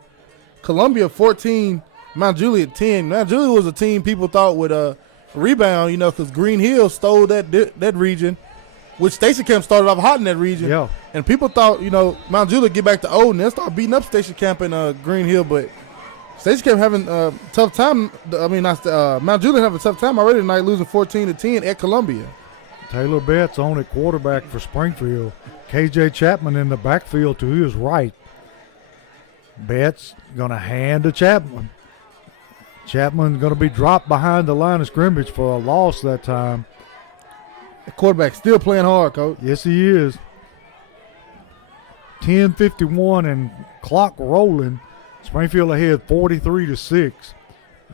Columbia 14, Mount Juliet 10. Mount Juliet was a team people thought would rebound, because Green Hill stole that region, which Station Camp started off hot in that region. Yeah. And people thought, Mount Juliet get back to old and they'll start beating up Station Camp and Green Hill, but Station Camp having a tough time. Mount Juliet having a tough time already tonight, losing 14-10 at Columbia. Taylor Betts on at quarterback for Springfield. KJ Chapman in the backfield to his right. Betts going to hand to Chapman. Chapman's going to be dropped behind the line of scrimmage for a loss that time. The quarterback still playing hard, Coach. Yes, he is. 10:51 and clock rolling. Springfield ahead 43-6.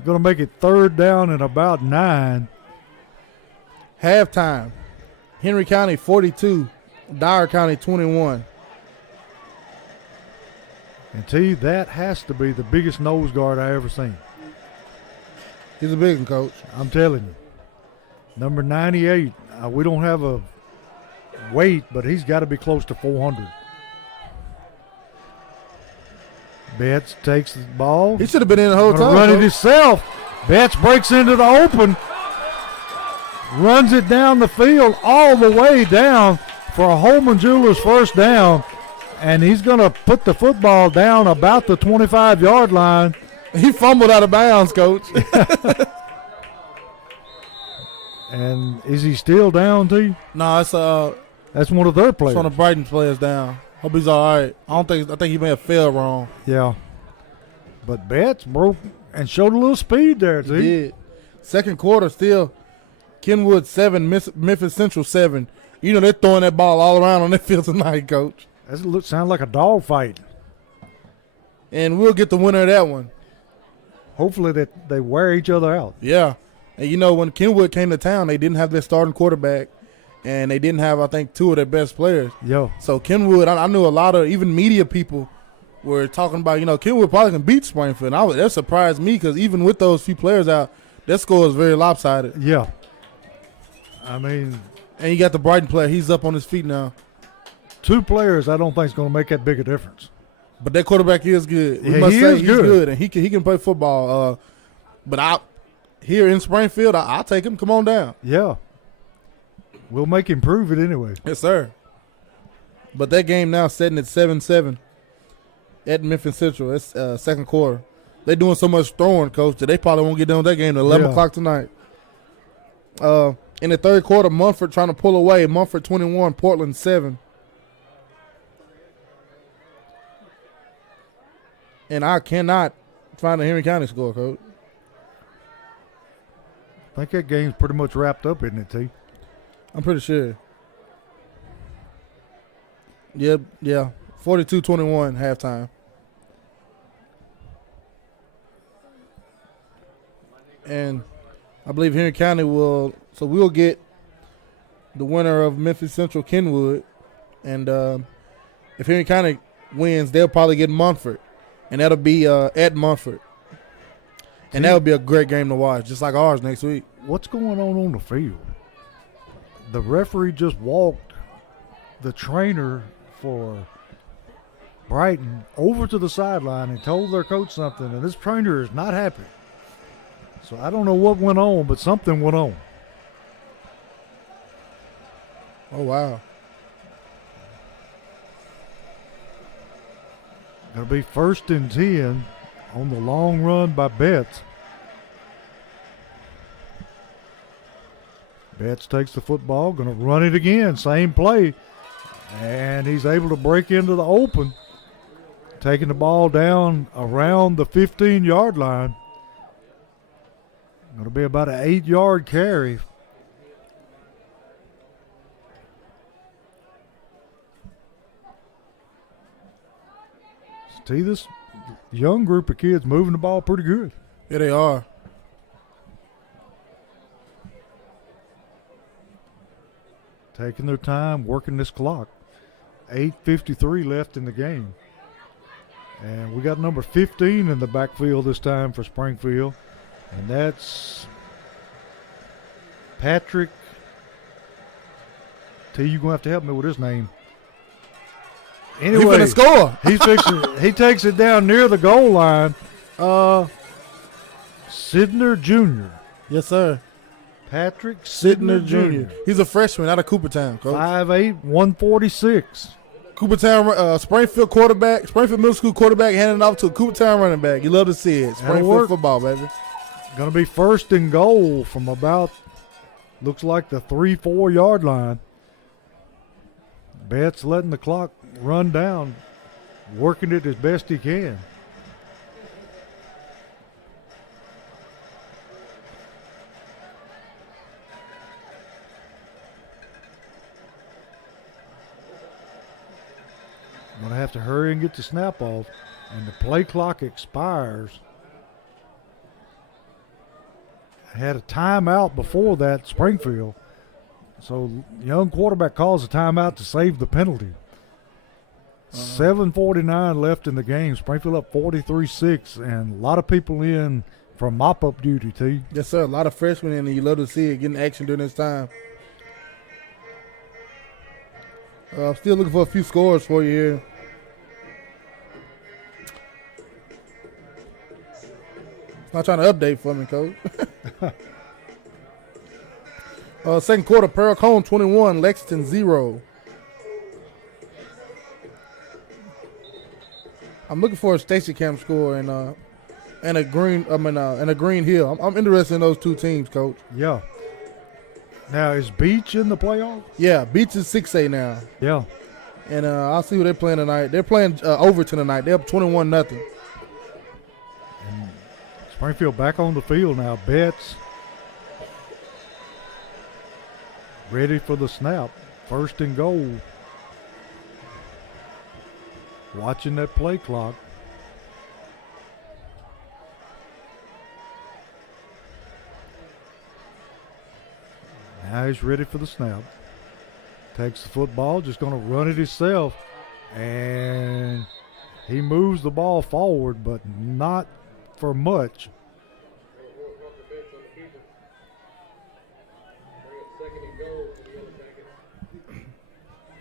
Going to make it third down and about 9. Halftime. Henry County 42, Dyer County 21. And T, that has to be the biggest nose guard I ever seen. He's a big one, Coach. I'm telling you. Number 98. We don't have a weight, but he's got to be close to 400. Betts takes the ball. He should have been in the whole Gonna time. run it Coach. himself. Betts breaks into the open. Runs it down the field all the way down for a Holman Jewelers first down. And he's going to put the football down about the 25-yard line. He fumbled out of bounds, Coach. And is he still down, T? No, it's That's one of their players. one of Brighton's players down. Hope he's all right. I think he may have fell wrong. Yeah. But Betts broke and showed a little speed there, He T. did. Second quarter still. Kenwood 7, Memphis Central 7. You know they're throwing that ball all around on that field tonight, Coach. That sounds like a dog fight. And we'll get the winner of that one. Hopefully that they wear each other out. Yeah. And you know, when Kenwood came to town, they didn't have their starting quarterback. And they didn't have, I think, 2 of their best players. Yo. So Kenwood, I knew a lot of, even media people were talking about, Kenwood probably can beat Springfield. And that surprised me because even with those few players out, their score is very lopsided. Yeah. I mean, And you got the Brighton player. He's up on his feet now. 2 players I don't think is going to make that big a difference. But that quarterback is good. Yeah, he is he's good. good. And he can play football. But here in Springfield, I'll take him. Come on down. Yeah. We'll make him prove it anyway. Yes, sir. But that game now setting at 7-7 at Memphis Central. It's second quarter. They're doing so much throwing, Coach, that they probably won't get done with that game at 11 o'clock tonight. In the third quarter, Munford trying to pull away. Munford 21, Portland 7. And I cannot find a Henry County score, Coach. I think that game's pretty much wrapped up, isn't it, T? I'm pretty sure. Yeah. 42-21 halftime. And I believe Henry County we'll get the winner of Memphis Central Kenwood. And if Henry County wins, they'll probably get Munford. And that'll be at Munford. And that would be a great game to watch, just like ours next week. What's going on the field? The referee just walked the trainer for Brighton over to the sideline and told their coach something, and this trainer is not happy. So I don't know what went on, but something went on. Oh, wow. It'll be 1st and 10 on the long run by Betts. Betts takes the football, going to run it again, same play. And he's able to break into the open, taking the ball down around the 15-yard line. Going to be about an 8-yard carry. See this young group of kids moving the ball pretty good. Yeah, they are. Taking their time, working this clock. 8:53 left in the game. And we got number 15 in the backfield this time for Springfield. And that's Patrick. T, you're going to have to help me with his name. Anyway, He finna score. he takes it down near the goal line. Sidner Jr. Yes, sir. Patrick Sidner Sidner Jr. Jr. He's a freshman out of Coopertown, Coach. 5'8", 146. Coopertown, Springfield quarterback, Springfield Middle School quarterback handing it off to a Coopertown running back. You love to see it. Springfield work. football, baby. Going to be 1st and goal from about, looks like the 3-4 yard line. Betts letting the clock run down, working it as best he can. Going to to hurry and get the snap off, and the play clock expires. Had a timeout before that, Springfield. So young quarterback calls a timeout to save the penalty. 7:49 left in the game. Springfield up 43-6, and a lot of people in for mop-up duty, T. Yes, sir. A lot of freshmen in, and you love to see it getting action during this time. I'm still looking for a few scores for you here. It's not trying to update for me, Coach. Second quarter, Perricone 21, Lexington 0. I'm looking for a Stacy Camp score and a Green Hill. I'm interested in those two teams, Coach. Yeah. Now, is Beach in the playoff? Yeah, Beach is 6A now. Yeah. And I'll see who they're playing tonight. They're playing Overton tonight. They're up 21-0. Springfield back on the field now. Betts ready for the snap. First and goal. Watching that play clock. Now he's ready for the snap. Takes the football, just going to run it himself. And he moves the ball forward, but not for much.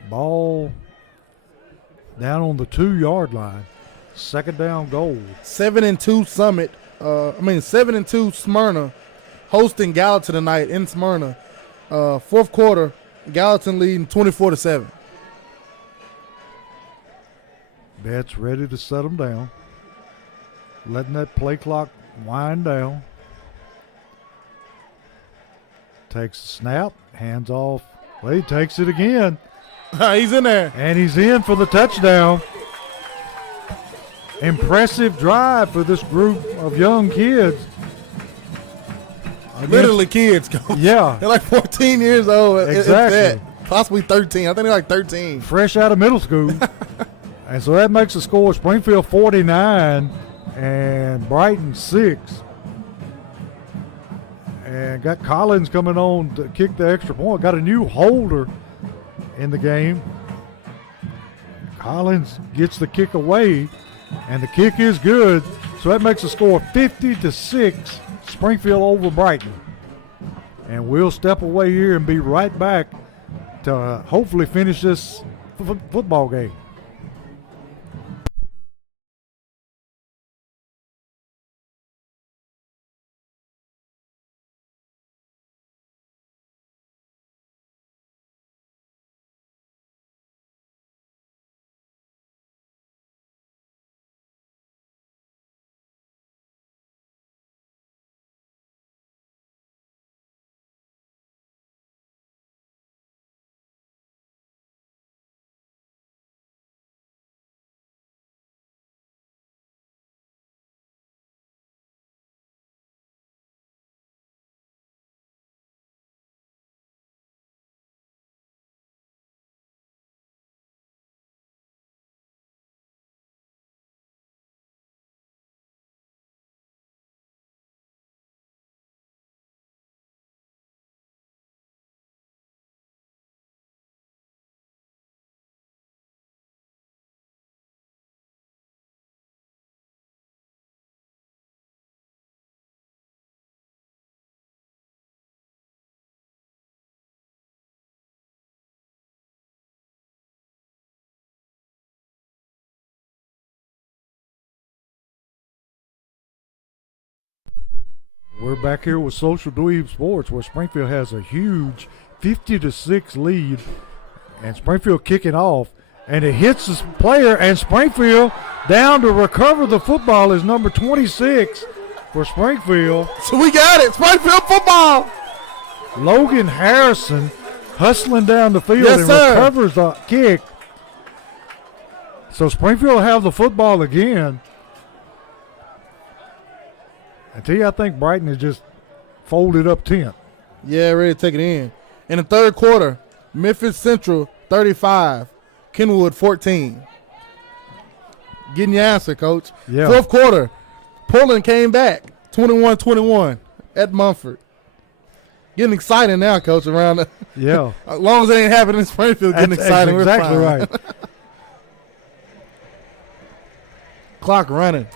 Ball down on the 2-yard line. Second down goal. 7-2 Summit. 7-2 Smyrna hosting Gallatin tonight in Smyrna. Fourth quarter, Gallatin leading 24-7. Betts ready to set them down. Letting that play clock wind down. Takes the snap, hands off. Well, he takes it again. He's in there. And he's in for the touchdown. Impressive drive for this group of young kids. Literally kids, Coach. Yeah. They're like 14 years old. Exactly. Possibly 13. I think they're like 13. Fresh out of middle school. And so that makes the score Springfield 49 and Brighton 6. And got Collins coming on to kick the extra point. Got a new holder in the game. Collins gets the kick away, and the kick is good. So that makes the score 50-6, Springfield over Brighton. And we'll step away here and be right back to hopefully finish this football game. We're back here with Social Dweeb Sports, where Springfield has a huge 50-6 lead, and Springfield kicking off, and it hits the player, and Springfield down to recover the football is number 26 for Springfield. So we got it. Springfield football. Logan Harrison hustling down the field Yes, and sir. recovers the kick. So Springfield have the football again. I tell you, I think Brighton is just folded up tent. Yeah, ready to take it in. In the third quarter, Memphis Central 35, Kenwood 14. getting your answer, Coach. Yeah. Fourth quarter, Portland came back 21-21 at Mumford. Getting exciting now, Coach, around the, Yeah. as long as it ain't happening in Springfield, getting That's exciting. exactly we're fine. right. Clock running.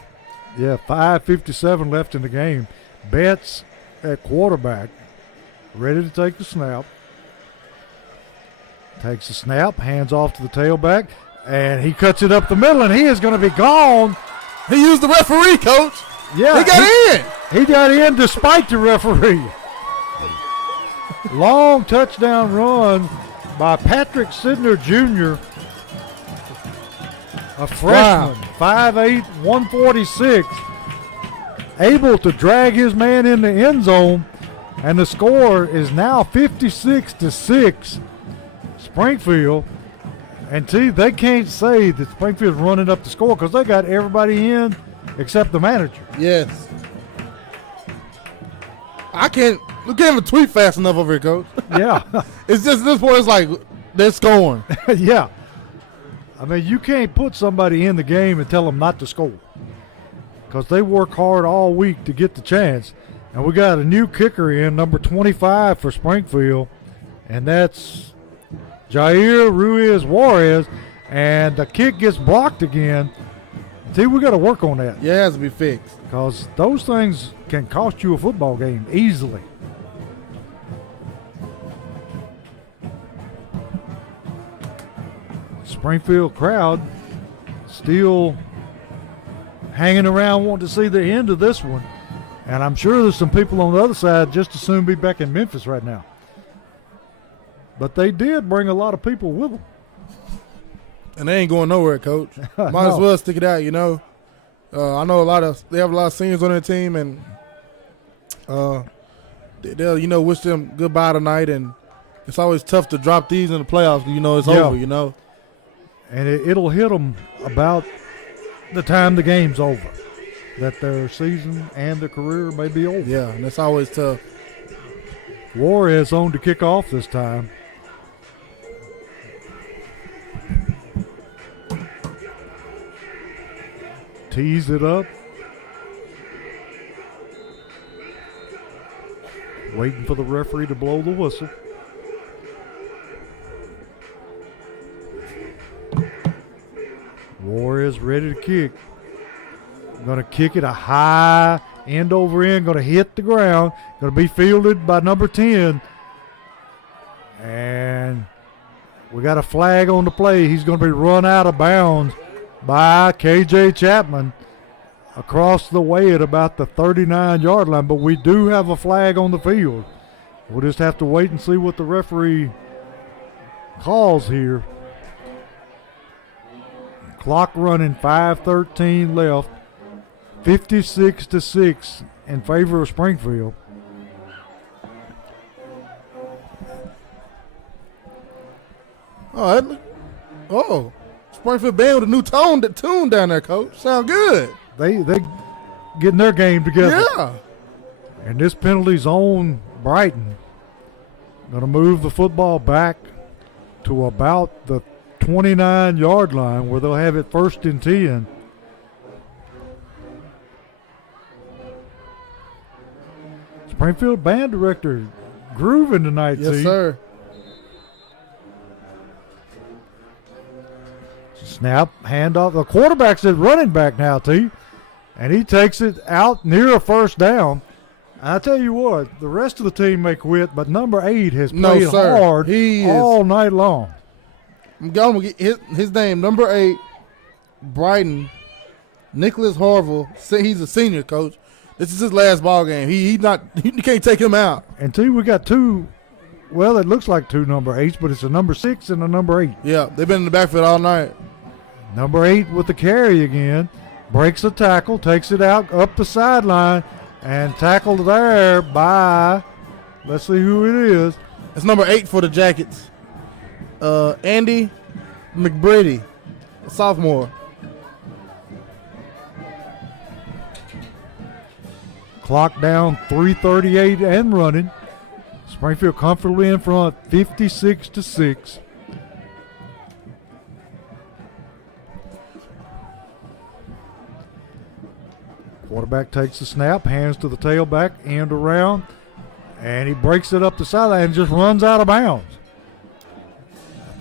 Yeah, 5:57 left in the game. Betts at quarterback, ready to take the snap. Takes the snap, hands off to the tailback, and he cuts it up the middle, and he is going to be gone. He used the referee, Coach. Yeah, He got in. He got in despite the referee. Long touchdown run by Patrick Sidner Jr., a freshman, 5'8", 146, able to drag his man in the end zone, and the score is now 56-6, Springfield. And they can't say that Springfield's running up the score because they got everybody in except the manager. Yes. I can't even tweet fast enough over here, Coach. Yeah, It's just this point, it's like they're scoring. yeah. I mean, you can't put somebody in the game and tell them not to score because they work hard all week to get the chance. And we got a new kicker in, number 25 for Springfield, and that's Jair Ruiz Juarez, and the kick gets blocked again. See, we got to work on that Yeah, it has to be fixed. because those things can cost you a football game easily. Springfield crowd still hanging around wanting to see the end of this one. And I'm sure there's some people on the other side just as soon be back in Memphis right now. But they did bring a lot of people with them. And they ain't going nowhere, Coach. Might No. as well stick it out, you know. I know they have a lot of seniors on their team, and they'll wish them goodbye tonight. And it's always tough to drop these in the playoffs. It's Yeah. over. You know. And it'll hit them about the time the game's over, that their season and their career may be over. Yeah, and it's always tough. Juarez on to kick off this time. Tees it up. Waiting for the referee to blow the whistle. Juarez ready to kick. Going to kick it a high end over end. Going to hit the ground. Going to be fielded by number 10. And we got a flag on the play. He's going to be run out of bounds by KJ Chapman across the way at about the 39-yard line. But we do have a flag on the field. We'll just have to wait and see what the referee calls here. Clock running, 5:13 left. 56-6 in favor of Springfield. Springfield band with a new tune down there, Coach. Sound good. They getting their game together. Yeah. And this penalty's on Brighton. Going to move the football back to about the 29-yard line where they'll have it 1st and 10. Springfield band director grooving tonight, Yes, see? sir. Snap, handoff. The quarterback's at running back now, T. And he takes it out near a 1st down. I tell you what, the rest of the team may quit, but number 8 has No, played sir. hard He is- all night long. I'm going to get his name, number 8, Brighton, Nicholas Harville. He's a senior, Coach. This is his last ball game. You can't take him out. And T, we got two, well, it looks like 2 number 8s, but it's a number 6 and a number 8. Yeah, they've been in the backfield all night. Number 8 with the carry again. Breaks the tackle, takes it out up the sideline, and tackled there by, let's see who it is. It's number 8 for the Jackets. Andy McBrady, a sophomore. Clock down, 3:38 and running. Springfield comfortably in front, 56-6. Quarterback takes the snap, hands to the tailback, end around, and he breaks it up the sideline and just runs out of bounds.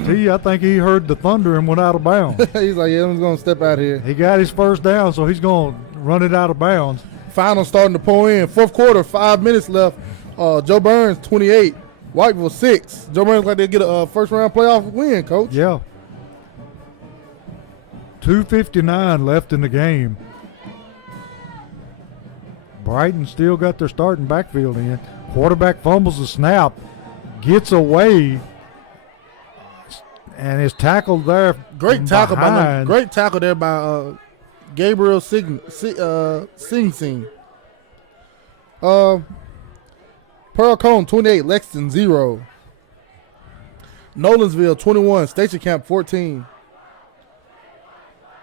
I think he heard the thunder and went out of bounds. He's like, yeah, I'm going to step out here. He got his first down, so he's going to run it out of bounds. Final starting to pour in. Fourth quarter, 5 minutes left. Joe Burns, 28. Whiteville, 6. Joe Burns like they get a first-round playoff win, Coach. Yeah. 2:59 left in the game. Brighton still got their starting backfield in. Quarterback fumbles the snap, gets away, and is tackled there. Great tackle behind. Great tackle there by Gabriel Sing Sing. Pearl Cone, 28. Lexington, 0. Nolansville, 21. Station Camp, 14.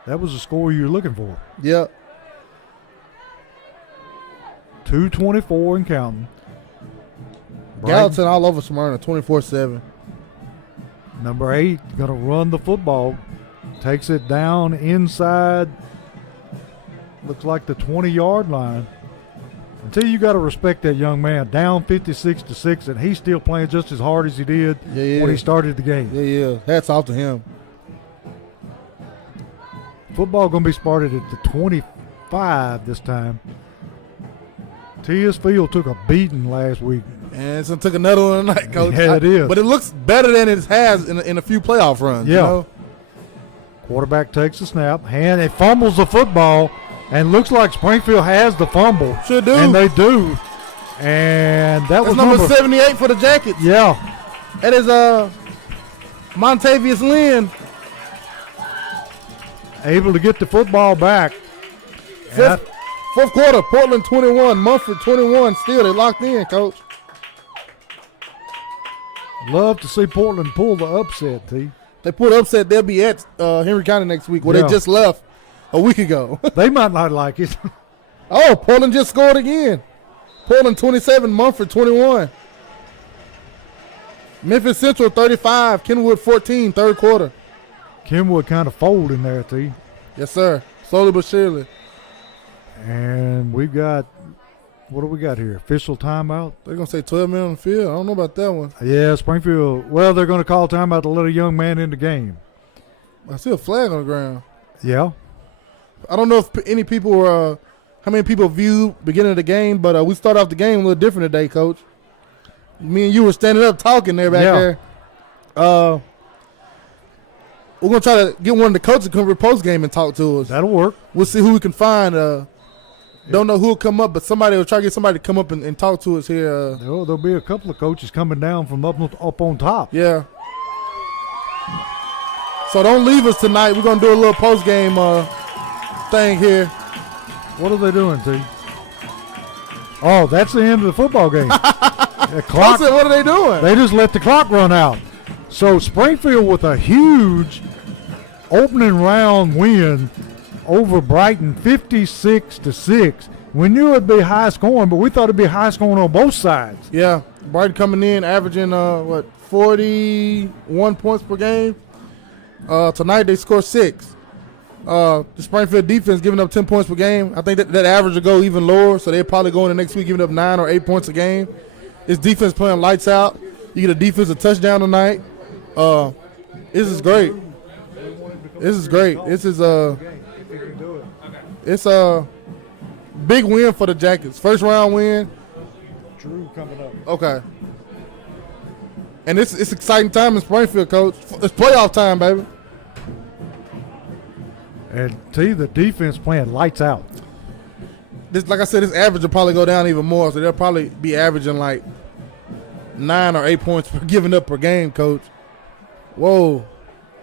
That was the score you were looking for. Yep. 2:24 and counting. Gallatin all over Smyrna, 24-7. Number 8 going to run the football. Takes it down inside. Looks like the 20-yard line. Until you got to respect that young man. Down 56-6, and he's still playing just as hard as he did when he started the game. Yeah. Hats off to him. Football going to be started at the 25 this time. T.S. Field took a beating last week. And so took another one tonight, Coach. Yeah, it is. But it looks better than it has in a few playoff runs. Yeah. You know? Quarterback takes the snap, it fumbles the football, and looks like Springfield has the fumble. Sure do. And they do. And that was number 78 for the Jackets. Yeah. That is Montavious Lynn. Able to get the football back. Fourth quarter, Portland 21, Mumford 21. Still, they locked in, Coach. Love to see Portland pull the upset, T. They pulled upset. They'll be at Henry County next week, where Yeah. they just left a week ago. They might not like it. Oh, Portland just scored again. Portland 27, Mumford 21. Memphis Central 35, Kenwood 14, third quarter. Kenwood kind of folding there, T. Yes, sir. Slowly but surely. And we've got, what do we got here? Official timeout? They're going to say 12 minutes on the field. I don't know about that one. Yeah, Springfield. Well, they're going to call timeout to let a young man in the game. I see a flag on the ground. Yeah. I don't know if any people were, how many people viewed beginning of the game, but we started off the game a little different today, Coach. Me and you were standing up talking there back there. We're going to try to get one of the coaches to come to post game and talk to us. That'll work. We'll see who we can find. Don't know who will come up, but somebody will try to get somebody to come up and talk to us here. There'll be a couple of coaches coming down from up on top. Yeah. So don't leave us tonight. We're going to do a little post game thing here. What are they doing, T? Oh, that's the end of the football game. The clock. I said, what are they doing? They just let the clock run out. So Springfield with a huge opening round win over Brighton, 56-6. We knew it'd be high scoring, but we thought it'd be high scoring on both sides. Yeah, Brighton coming in, averaging 41 points per game. Tonight they scored 6. The Springfield defense giving up 10 points per game. I think that average will go even lower, so they're probably going the next week giving up 9 or 8 points a game. This defense playing lights out. You get a defensive touchdown tonight. This is great. This is great. It's a big win for the Jackets. First round win. Drew coming up. Okay. And it's exciting time in Springfield, Coach. It's playoff time, baby. And T, the defense playing lights out. This, like I said, this average will probably go down even more, so they'll probably be averaging like 9 or 8 points per given up per game, Coach. Whoa.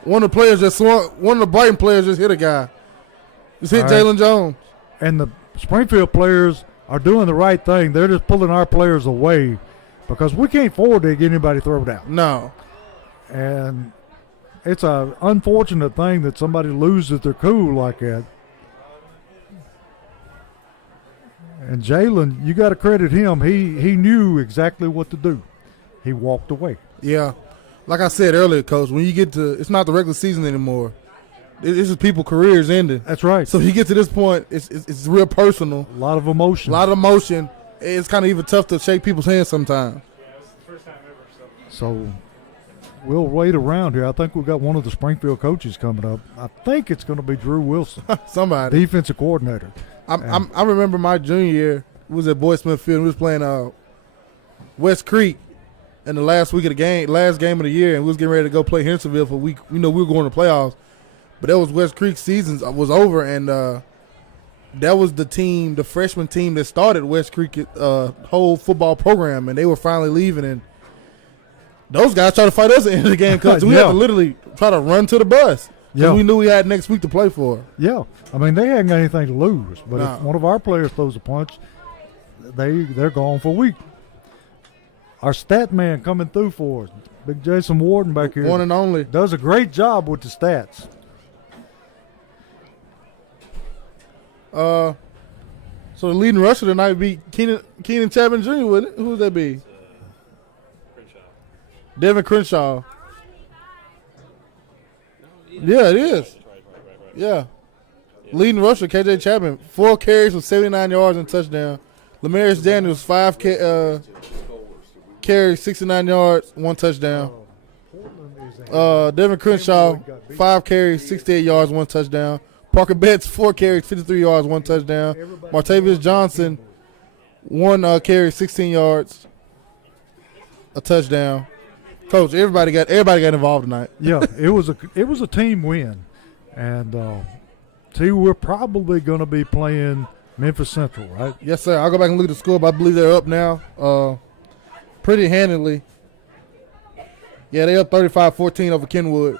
One of the Brighton players just hit a guy. Just hit Jalen Jones. And the Springfield players are doing the right thing. They're just pulling our players away because we can't afford to get anybody thrown out. No. And it's an unfortunate thing that somebody loses their cool like that. And Jalen, you got to credit him. He knew exactly what to do. He walked away. Yeah. Like I said earlier, Coach, when you get to – it's not the regular season anymore. This is people careers ending. That's right. So you get to this point, it's real personal. A lot of emotion. A lot of emotion. It's kind of even tough to shake people's hands sometimes. So we'll wait around here. I think we've got one of the Springfield coaches coming up. I think it's going to be Drew Wilson, Somebody. defensive coordinator. I remember my junior year. We was at Boyd Smith Field. We was playing West Creek in the last week of the game, last game of the year, and we was getting ready to go play Hendersonville for a week. We were going to playoffs, but that was West Creek season was over, and that was the team, the freshman team that started West Creek whole football program, and they were finally leaving, and those guys tried to fight us at the end of the game because we had to literally try to run to the bus. Yeah. We knew we had next week to play for. Yeah. I mean, they hadn't got anything to lose, but if one of our players throws a punch, they're gone for a week. Our stat man coming through for us, Big Jason Warden back here. One and only. Does a great job with the stats. So the leading rusher tonight would be Keenan Chapman Jr., wouldn't it? Who would that be? Devin Crenshaw. Yeah, it is. Yeah. Leading rusher, KJ Chapman. 4 carries for 79 yards and touchdown. Lamarius Daniels, 5 carries, 69 yards, 1 touchdown. Devin Crenshaw, 5 carries, 68 yards, 1 touchdown. Parker Betts, 4 carries, 53 yards, 1 touchdown. Martavius Johnson, 1 carry, 16 yards, a touchdown. Coach, everybody got involved tonight. Yeah, it was a team win, and we're probably going to be playing Memphis Central, right? Yes, sir. I'll go back and look at the score, but I believe they're up now, pretty handily. Yeah, they're up 35-14 over Kenwood.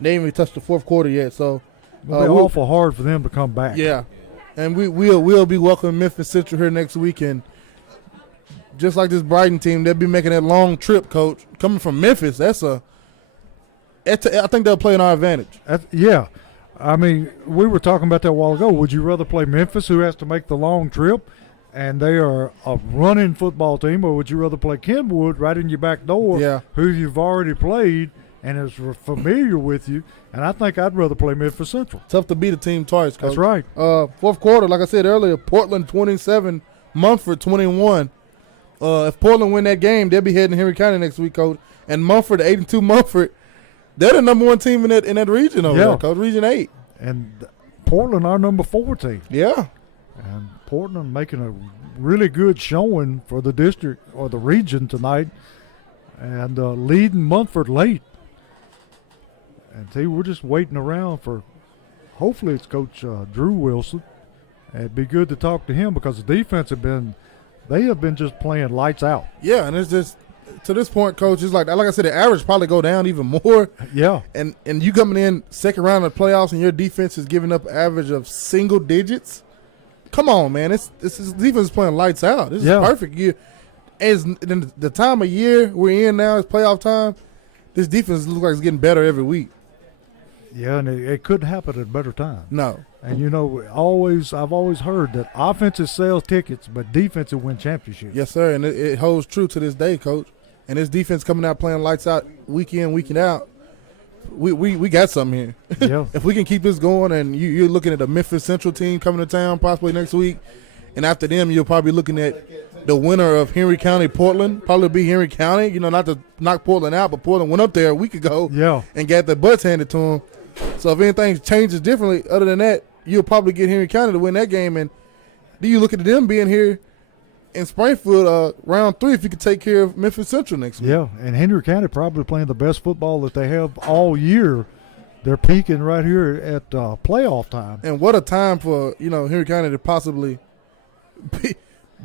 They ain't even touched the fourth quarter yet, so it'll be awful hard for them to come back. Yeah, and we'll be welcoming Memphis Central here next week, and just like this Brighton team, they'll be making that long trip, Coach. Coming from Memphis, I think they'll play in our advantage. Yeah. I mean, we were talking about that a while ago. Would you rather play Memphis, who has to make the long trip, and they are a running football team, or would you rather play Kenwood right in your back door, who you've already played and is familiar with you? And I think I'd rather play Memphis Central. Tough to beat a team twice, Coach. That's right. Fourth quarter, like I said earlier, Portland 27, Munford 21. If Portland win that game, they'll be heading to Henry County next week, Coach. And Munford, 82 Munford, they're the number 1 team in that region over there, Coach, Region 8. And Portland, our number 4 team. Yeah. And Portland making a really good showing for the district or the region tonight, and leading Munford late. And we're just waiting around for, hopefully it's Coach Drew Wilson. It'd be good to talk to him because the defense they have been just playing lights out. Yeah, and it's just, to this point, Coach, it's like I said, the average probably go down even more. Yeah. And you coming in second round of the playoffs and your defense is giving up an average of single digits. Come on, man. This defense is playing lights out. This is perfect. As in the time of year we're in now, it's playoff time, this defense looks like it's getting better every week. Yeah, and it couldn't happen at a better time. No. And, I've always heard that offensive sells tickets, but defensive win championships. Yes, sir, and it holds true to this day, Coach. And this defense coming out playing lights out week in, week out, we got something here. Yeah. If we can keep this going, and you're looking at a Memphis Central team coming to town possibly next week, and after them you're probably looking at the winner of Henry County, Portland, probably be Henry County. Not to knock Portland out, but Portland went up there a week ago and got their butts handed to them. So if anything changes differently, other than that, you'll probably get Henry County to win that game. And do you look at them being here in Springfield round 3 if you could take care of Memphis Central next week? Yeah, and Henry County probably playing the best football that they have all year. They're peaking right here at playoff time. And what a time for Henry County to possibly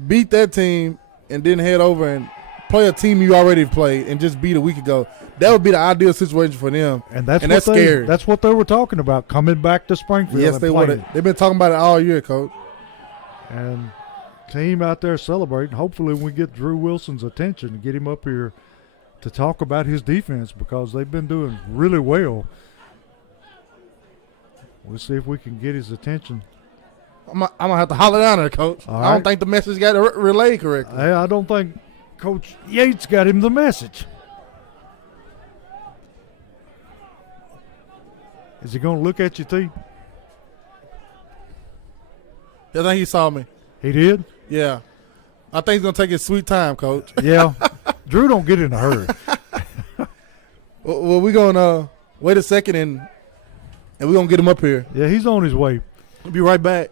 beat that team and then head over and play a team you already played and just beat a week ago. That would be the ideal situation for them. And that's scary. That's what they were talking about, coming back to Springfield. Yes, they would. They've been talking about it all year, Coach. And team out there celebrating. Hopefully we get Drew Wilson's attention and get him up here to talk about his defense because they've been doing really well. We'll see if we can get his attention. I'm going to have to holler down there, Coach. All I right. don't think the message got relayed correctly. I don't think Coach Yates got him the message. Is he going to look at you, T? I think he saw me. He did? Yeah. I think he's going to take his sweet time, Coach. Yeah. Drew don't get in a hurry. Well, we're going to wait a second, and we're going to get him up here. Yeah, he's on his way. We'll be right back.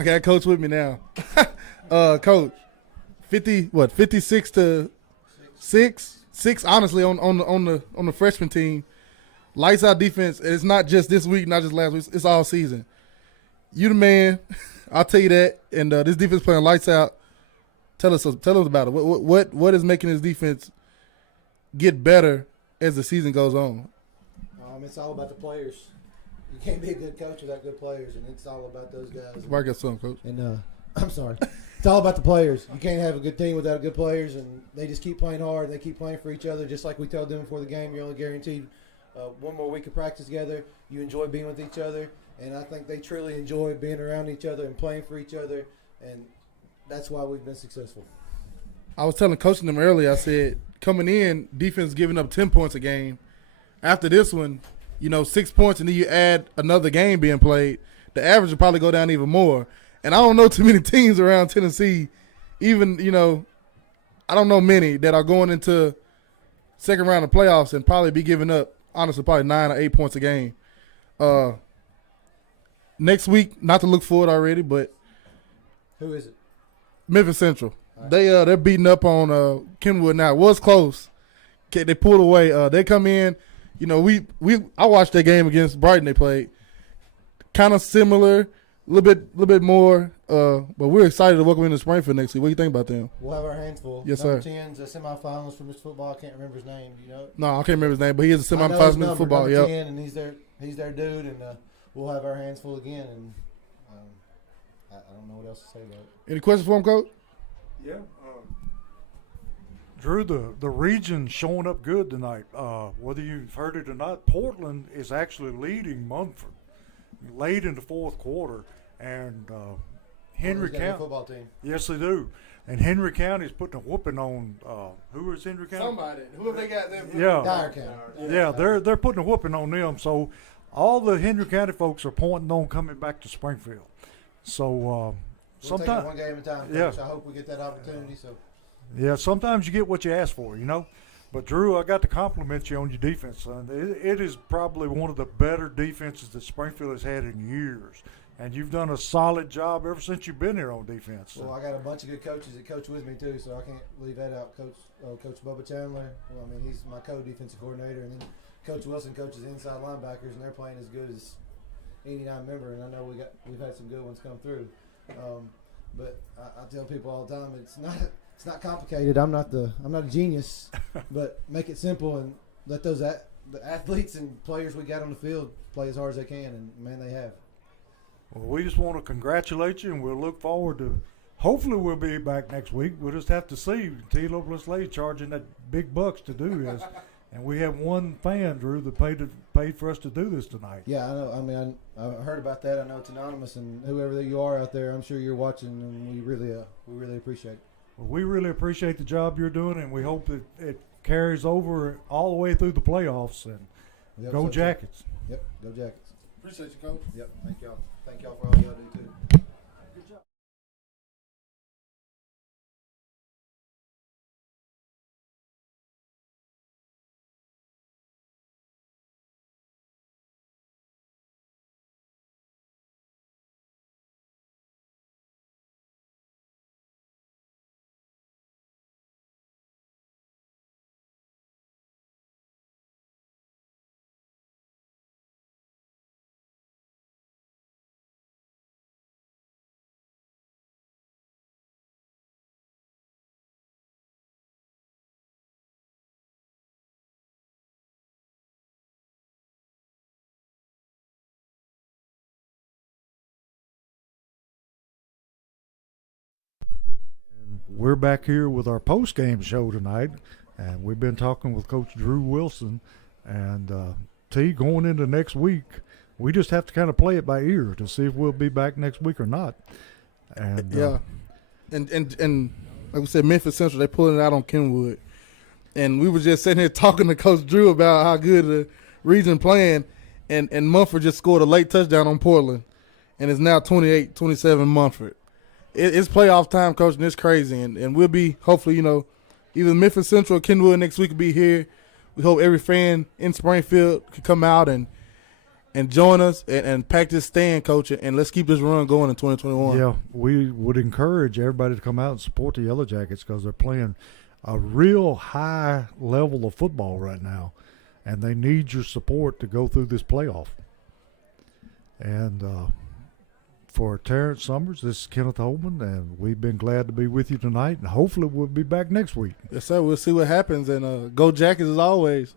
I got Coach with me now. Coach, 56 to 6? 6 honestly on the freshman team. Lights out defense. It's not just this week, not just last week. It's all season. You the man. I'll tell you that. And this defense playing lights out. Tell us about it. What is making this defense get better as the season goes on? It's all about the players. You can't be a good coach without good players, and it's all about those guys. I got some, Coach. And I'm sorry. It's all about the players. You can't have a good team without good players, and they just keep playing hard. They keep playing for each other, just like we told them before the game. You're only guaranteed one more week of practice together. You enjoy being with each other, and I think they truly enjoy being around each other and playing for each other, and that's why we've been successful. I was telling coaching them earlier, I said, coming in, defense giving up 10 points a game. After this one, 6 points, and then you add another game being played, the average will probably go down even more. And I don't know too many teams around Tennessee, even, I don't know many that are going into second round of playoffs and probably be giving up, honestly, probably 9 or 8 points a game. Next week, not to look forward already, but Who is it? Memphis Central. Right. They're beating up on Kenwood now. It was close. Okay, they pulled away. They come in. I watched that game against Brighton. They played kind of similar, a little bit more. But we're excited to welcome into Springfield next week. What do you think about them? We'll have our hands full. Yes, Number sir. 10's a semifinals for Mr. Football. I can't remember his name. Do you know? No, I can't remember his name, but he is a I know his semifinalist in number, football. number Yep. 10, and he's their dude, and we'll have our hands full again. And I don't know what else to say about it. Any questions for him, Coach? Yeah. Drew, the region's showing up good tonight. Whether you've heard it or not, Portland is actually leading Munford late in the fourth quarter, and Henry Portland's got a good County. football team. Yes, they do. And Henry County is putting a whooping on. Who is Henry County? Somebody. Who have they got there? Yeah. Dyer County. Yeah, they're putting a whooping on them. So all the Henry County folks are pointing on coming back to Springfield. So We'll take it sometimes, one game at a time, yeah. Coach. I hope we get that opportunity. So. yeah, sometimes you get what you ask for, But Drew, I got to compliment you on your defense, son. It is probably one of the better defenses that Springfield has had in years, and you've done a solid job ever since you've been here on defense. Well, I got a bunch of good coaches that coach with me too, so I can't leave that out. Coach Bubba Chandler. Well, I mean, he's my co-defensive coordinator, and then Coach Wilson coaches inside linebackers, and they're playing as good as any member. And I know we've had some good ones come through. But I tell people all the time, it's not complicated. I'm not a genius, but make it simple and let the athletes and players we got on the field play as hard as they can, and man, they have. Well, we just want to congratulate you, and we'll look forward to. Hopefully, we'll be back next week. We'll just have to see. TWSLA charging that big bucks to do this, and we have one fan, Drew, that paid for us to do this tonight. Yeah, I know. I mean, I heard about that. I know it's anonymous, and whoever you are out there, I'm sure you're watching, and we really appreciate it. Well, we really appreciate the job you're doing, and we hope that it carries over all the way through the playoffs. And Yep, go so- Jackets! Yep, go Jackets. Appreciate you, Coach. Yep, thank y'all. Thank y'all for all y'all do too. We're back here with our post-game show tonight, and we've been talking with Coach Drew Wilson. And T, going into next week, we just have to kind of play it by ear to see if we'll be back next week or not. And Yeah, and like we said, Memphis Central, they pulling it out on Kenwood, and we were just sitting here talking to Coach Drew about how good the region playing, and Mumford just scored a late touchdown on Portland, and it's now 28-27 Mumford. It's playoff time, Coach, and it's crazy, and we'll be hopefully, either Memphis Central or Kenwood next week will be here. We hope every fan in Springfield can come out and join us and pack this stand, Coach, and let's keep this run going in 2021. yeah, we would encourage everybody to come out and support the Yellow Jackets because they're playing a real high level of football right now, and they need your support to go through this playoff. And for Terrence Summers, this is Kenneth Holman, and we've been glad to be with you tonight, and hopefully we'll be back next week. Yes, sir. We'll see what happens, and go Jackets as always.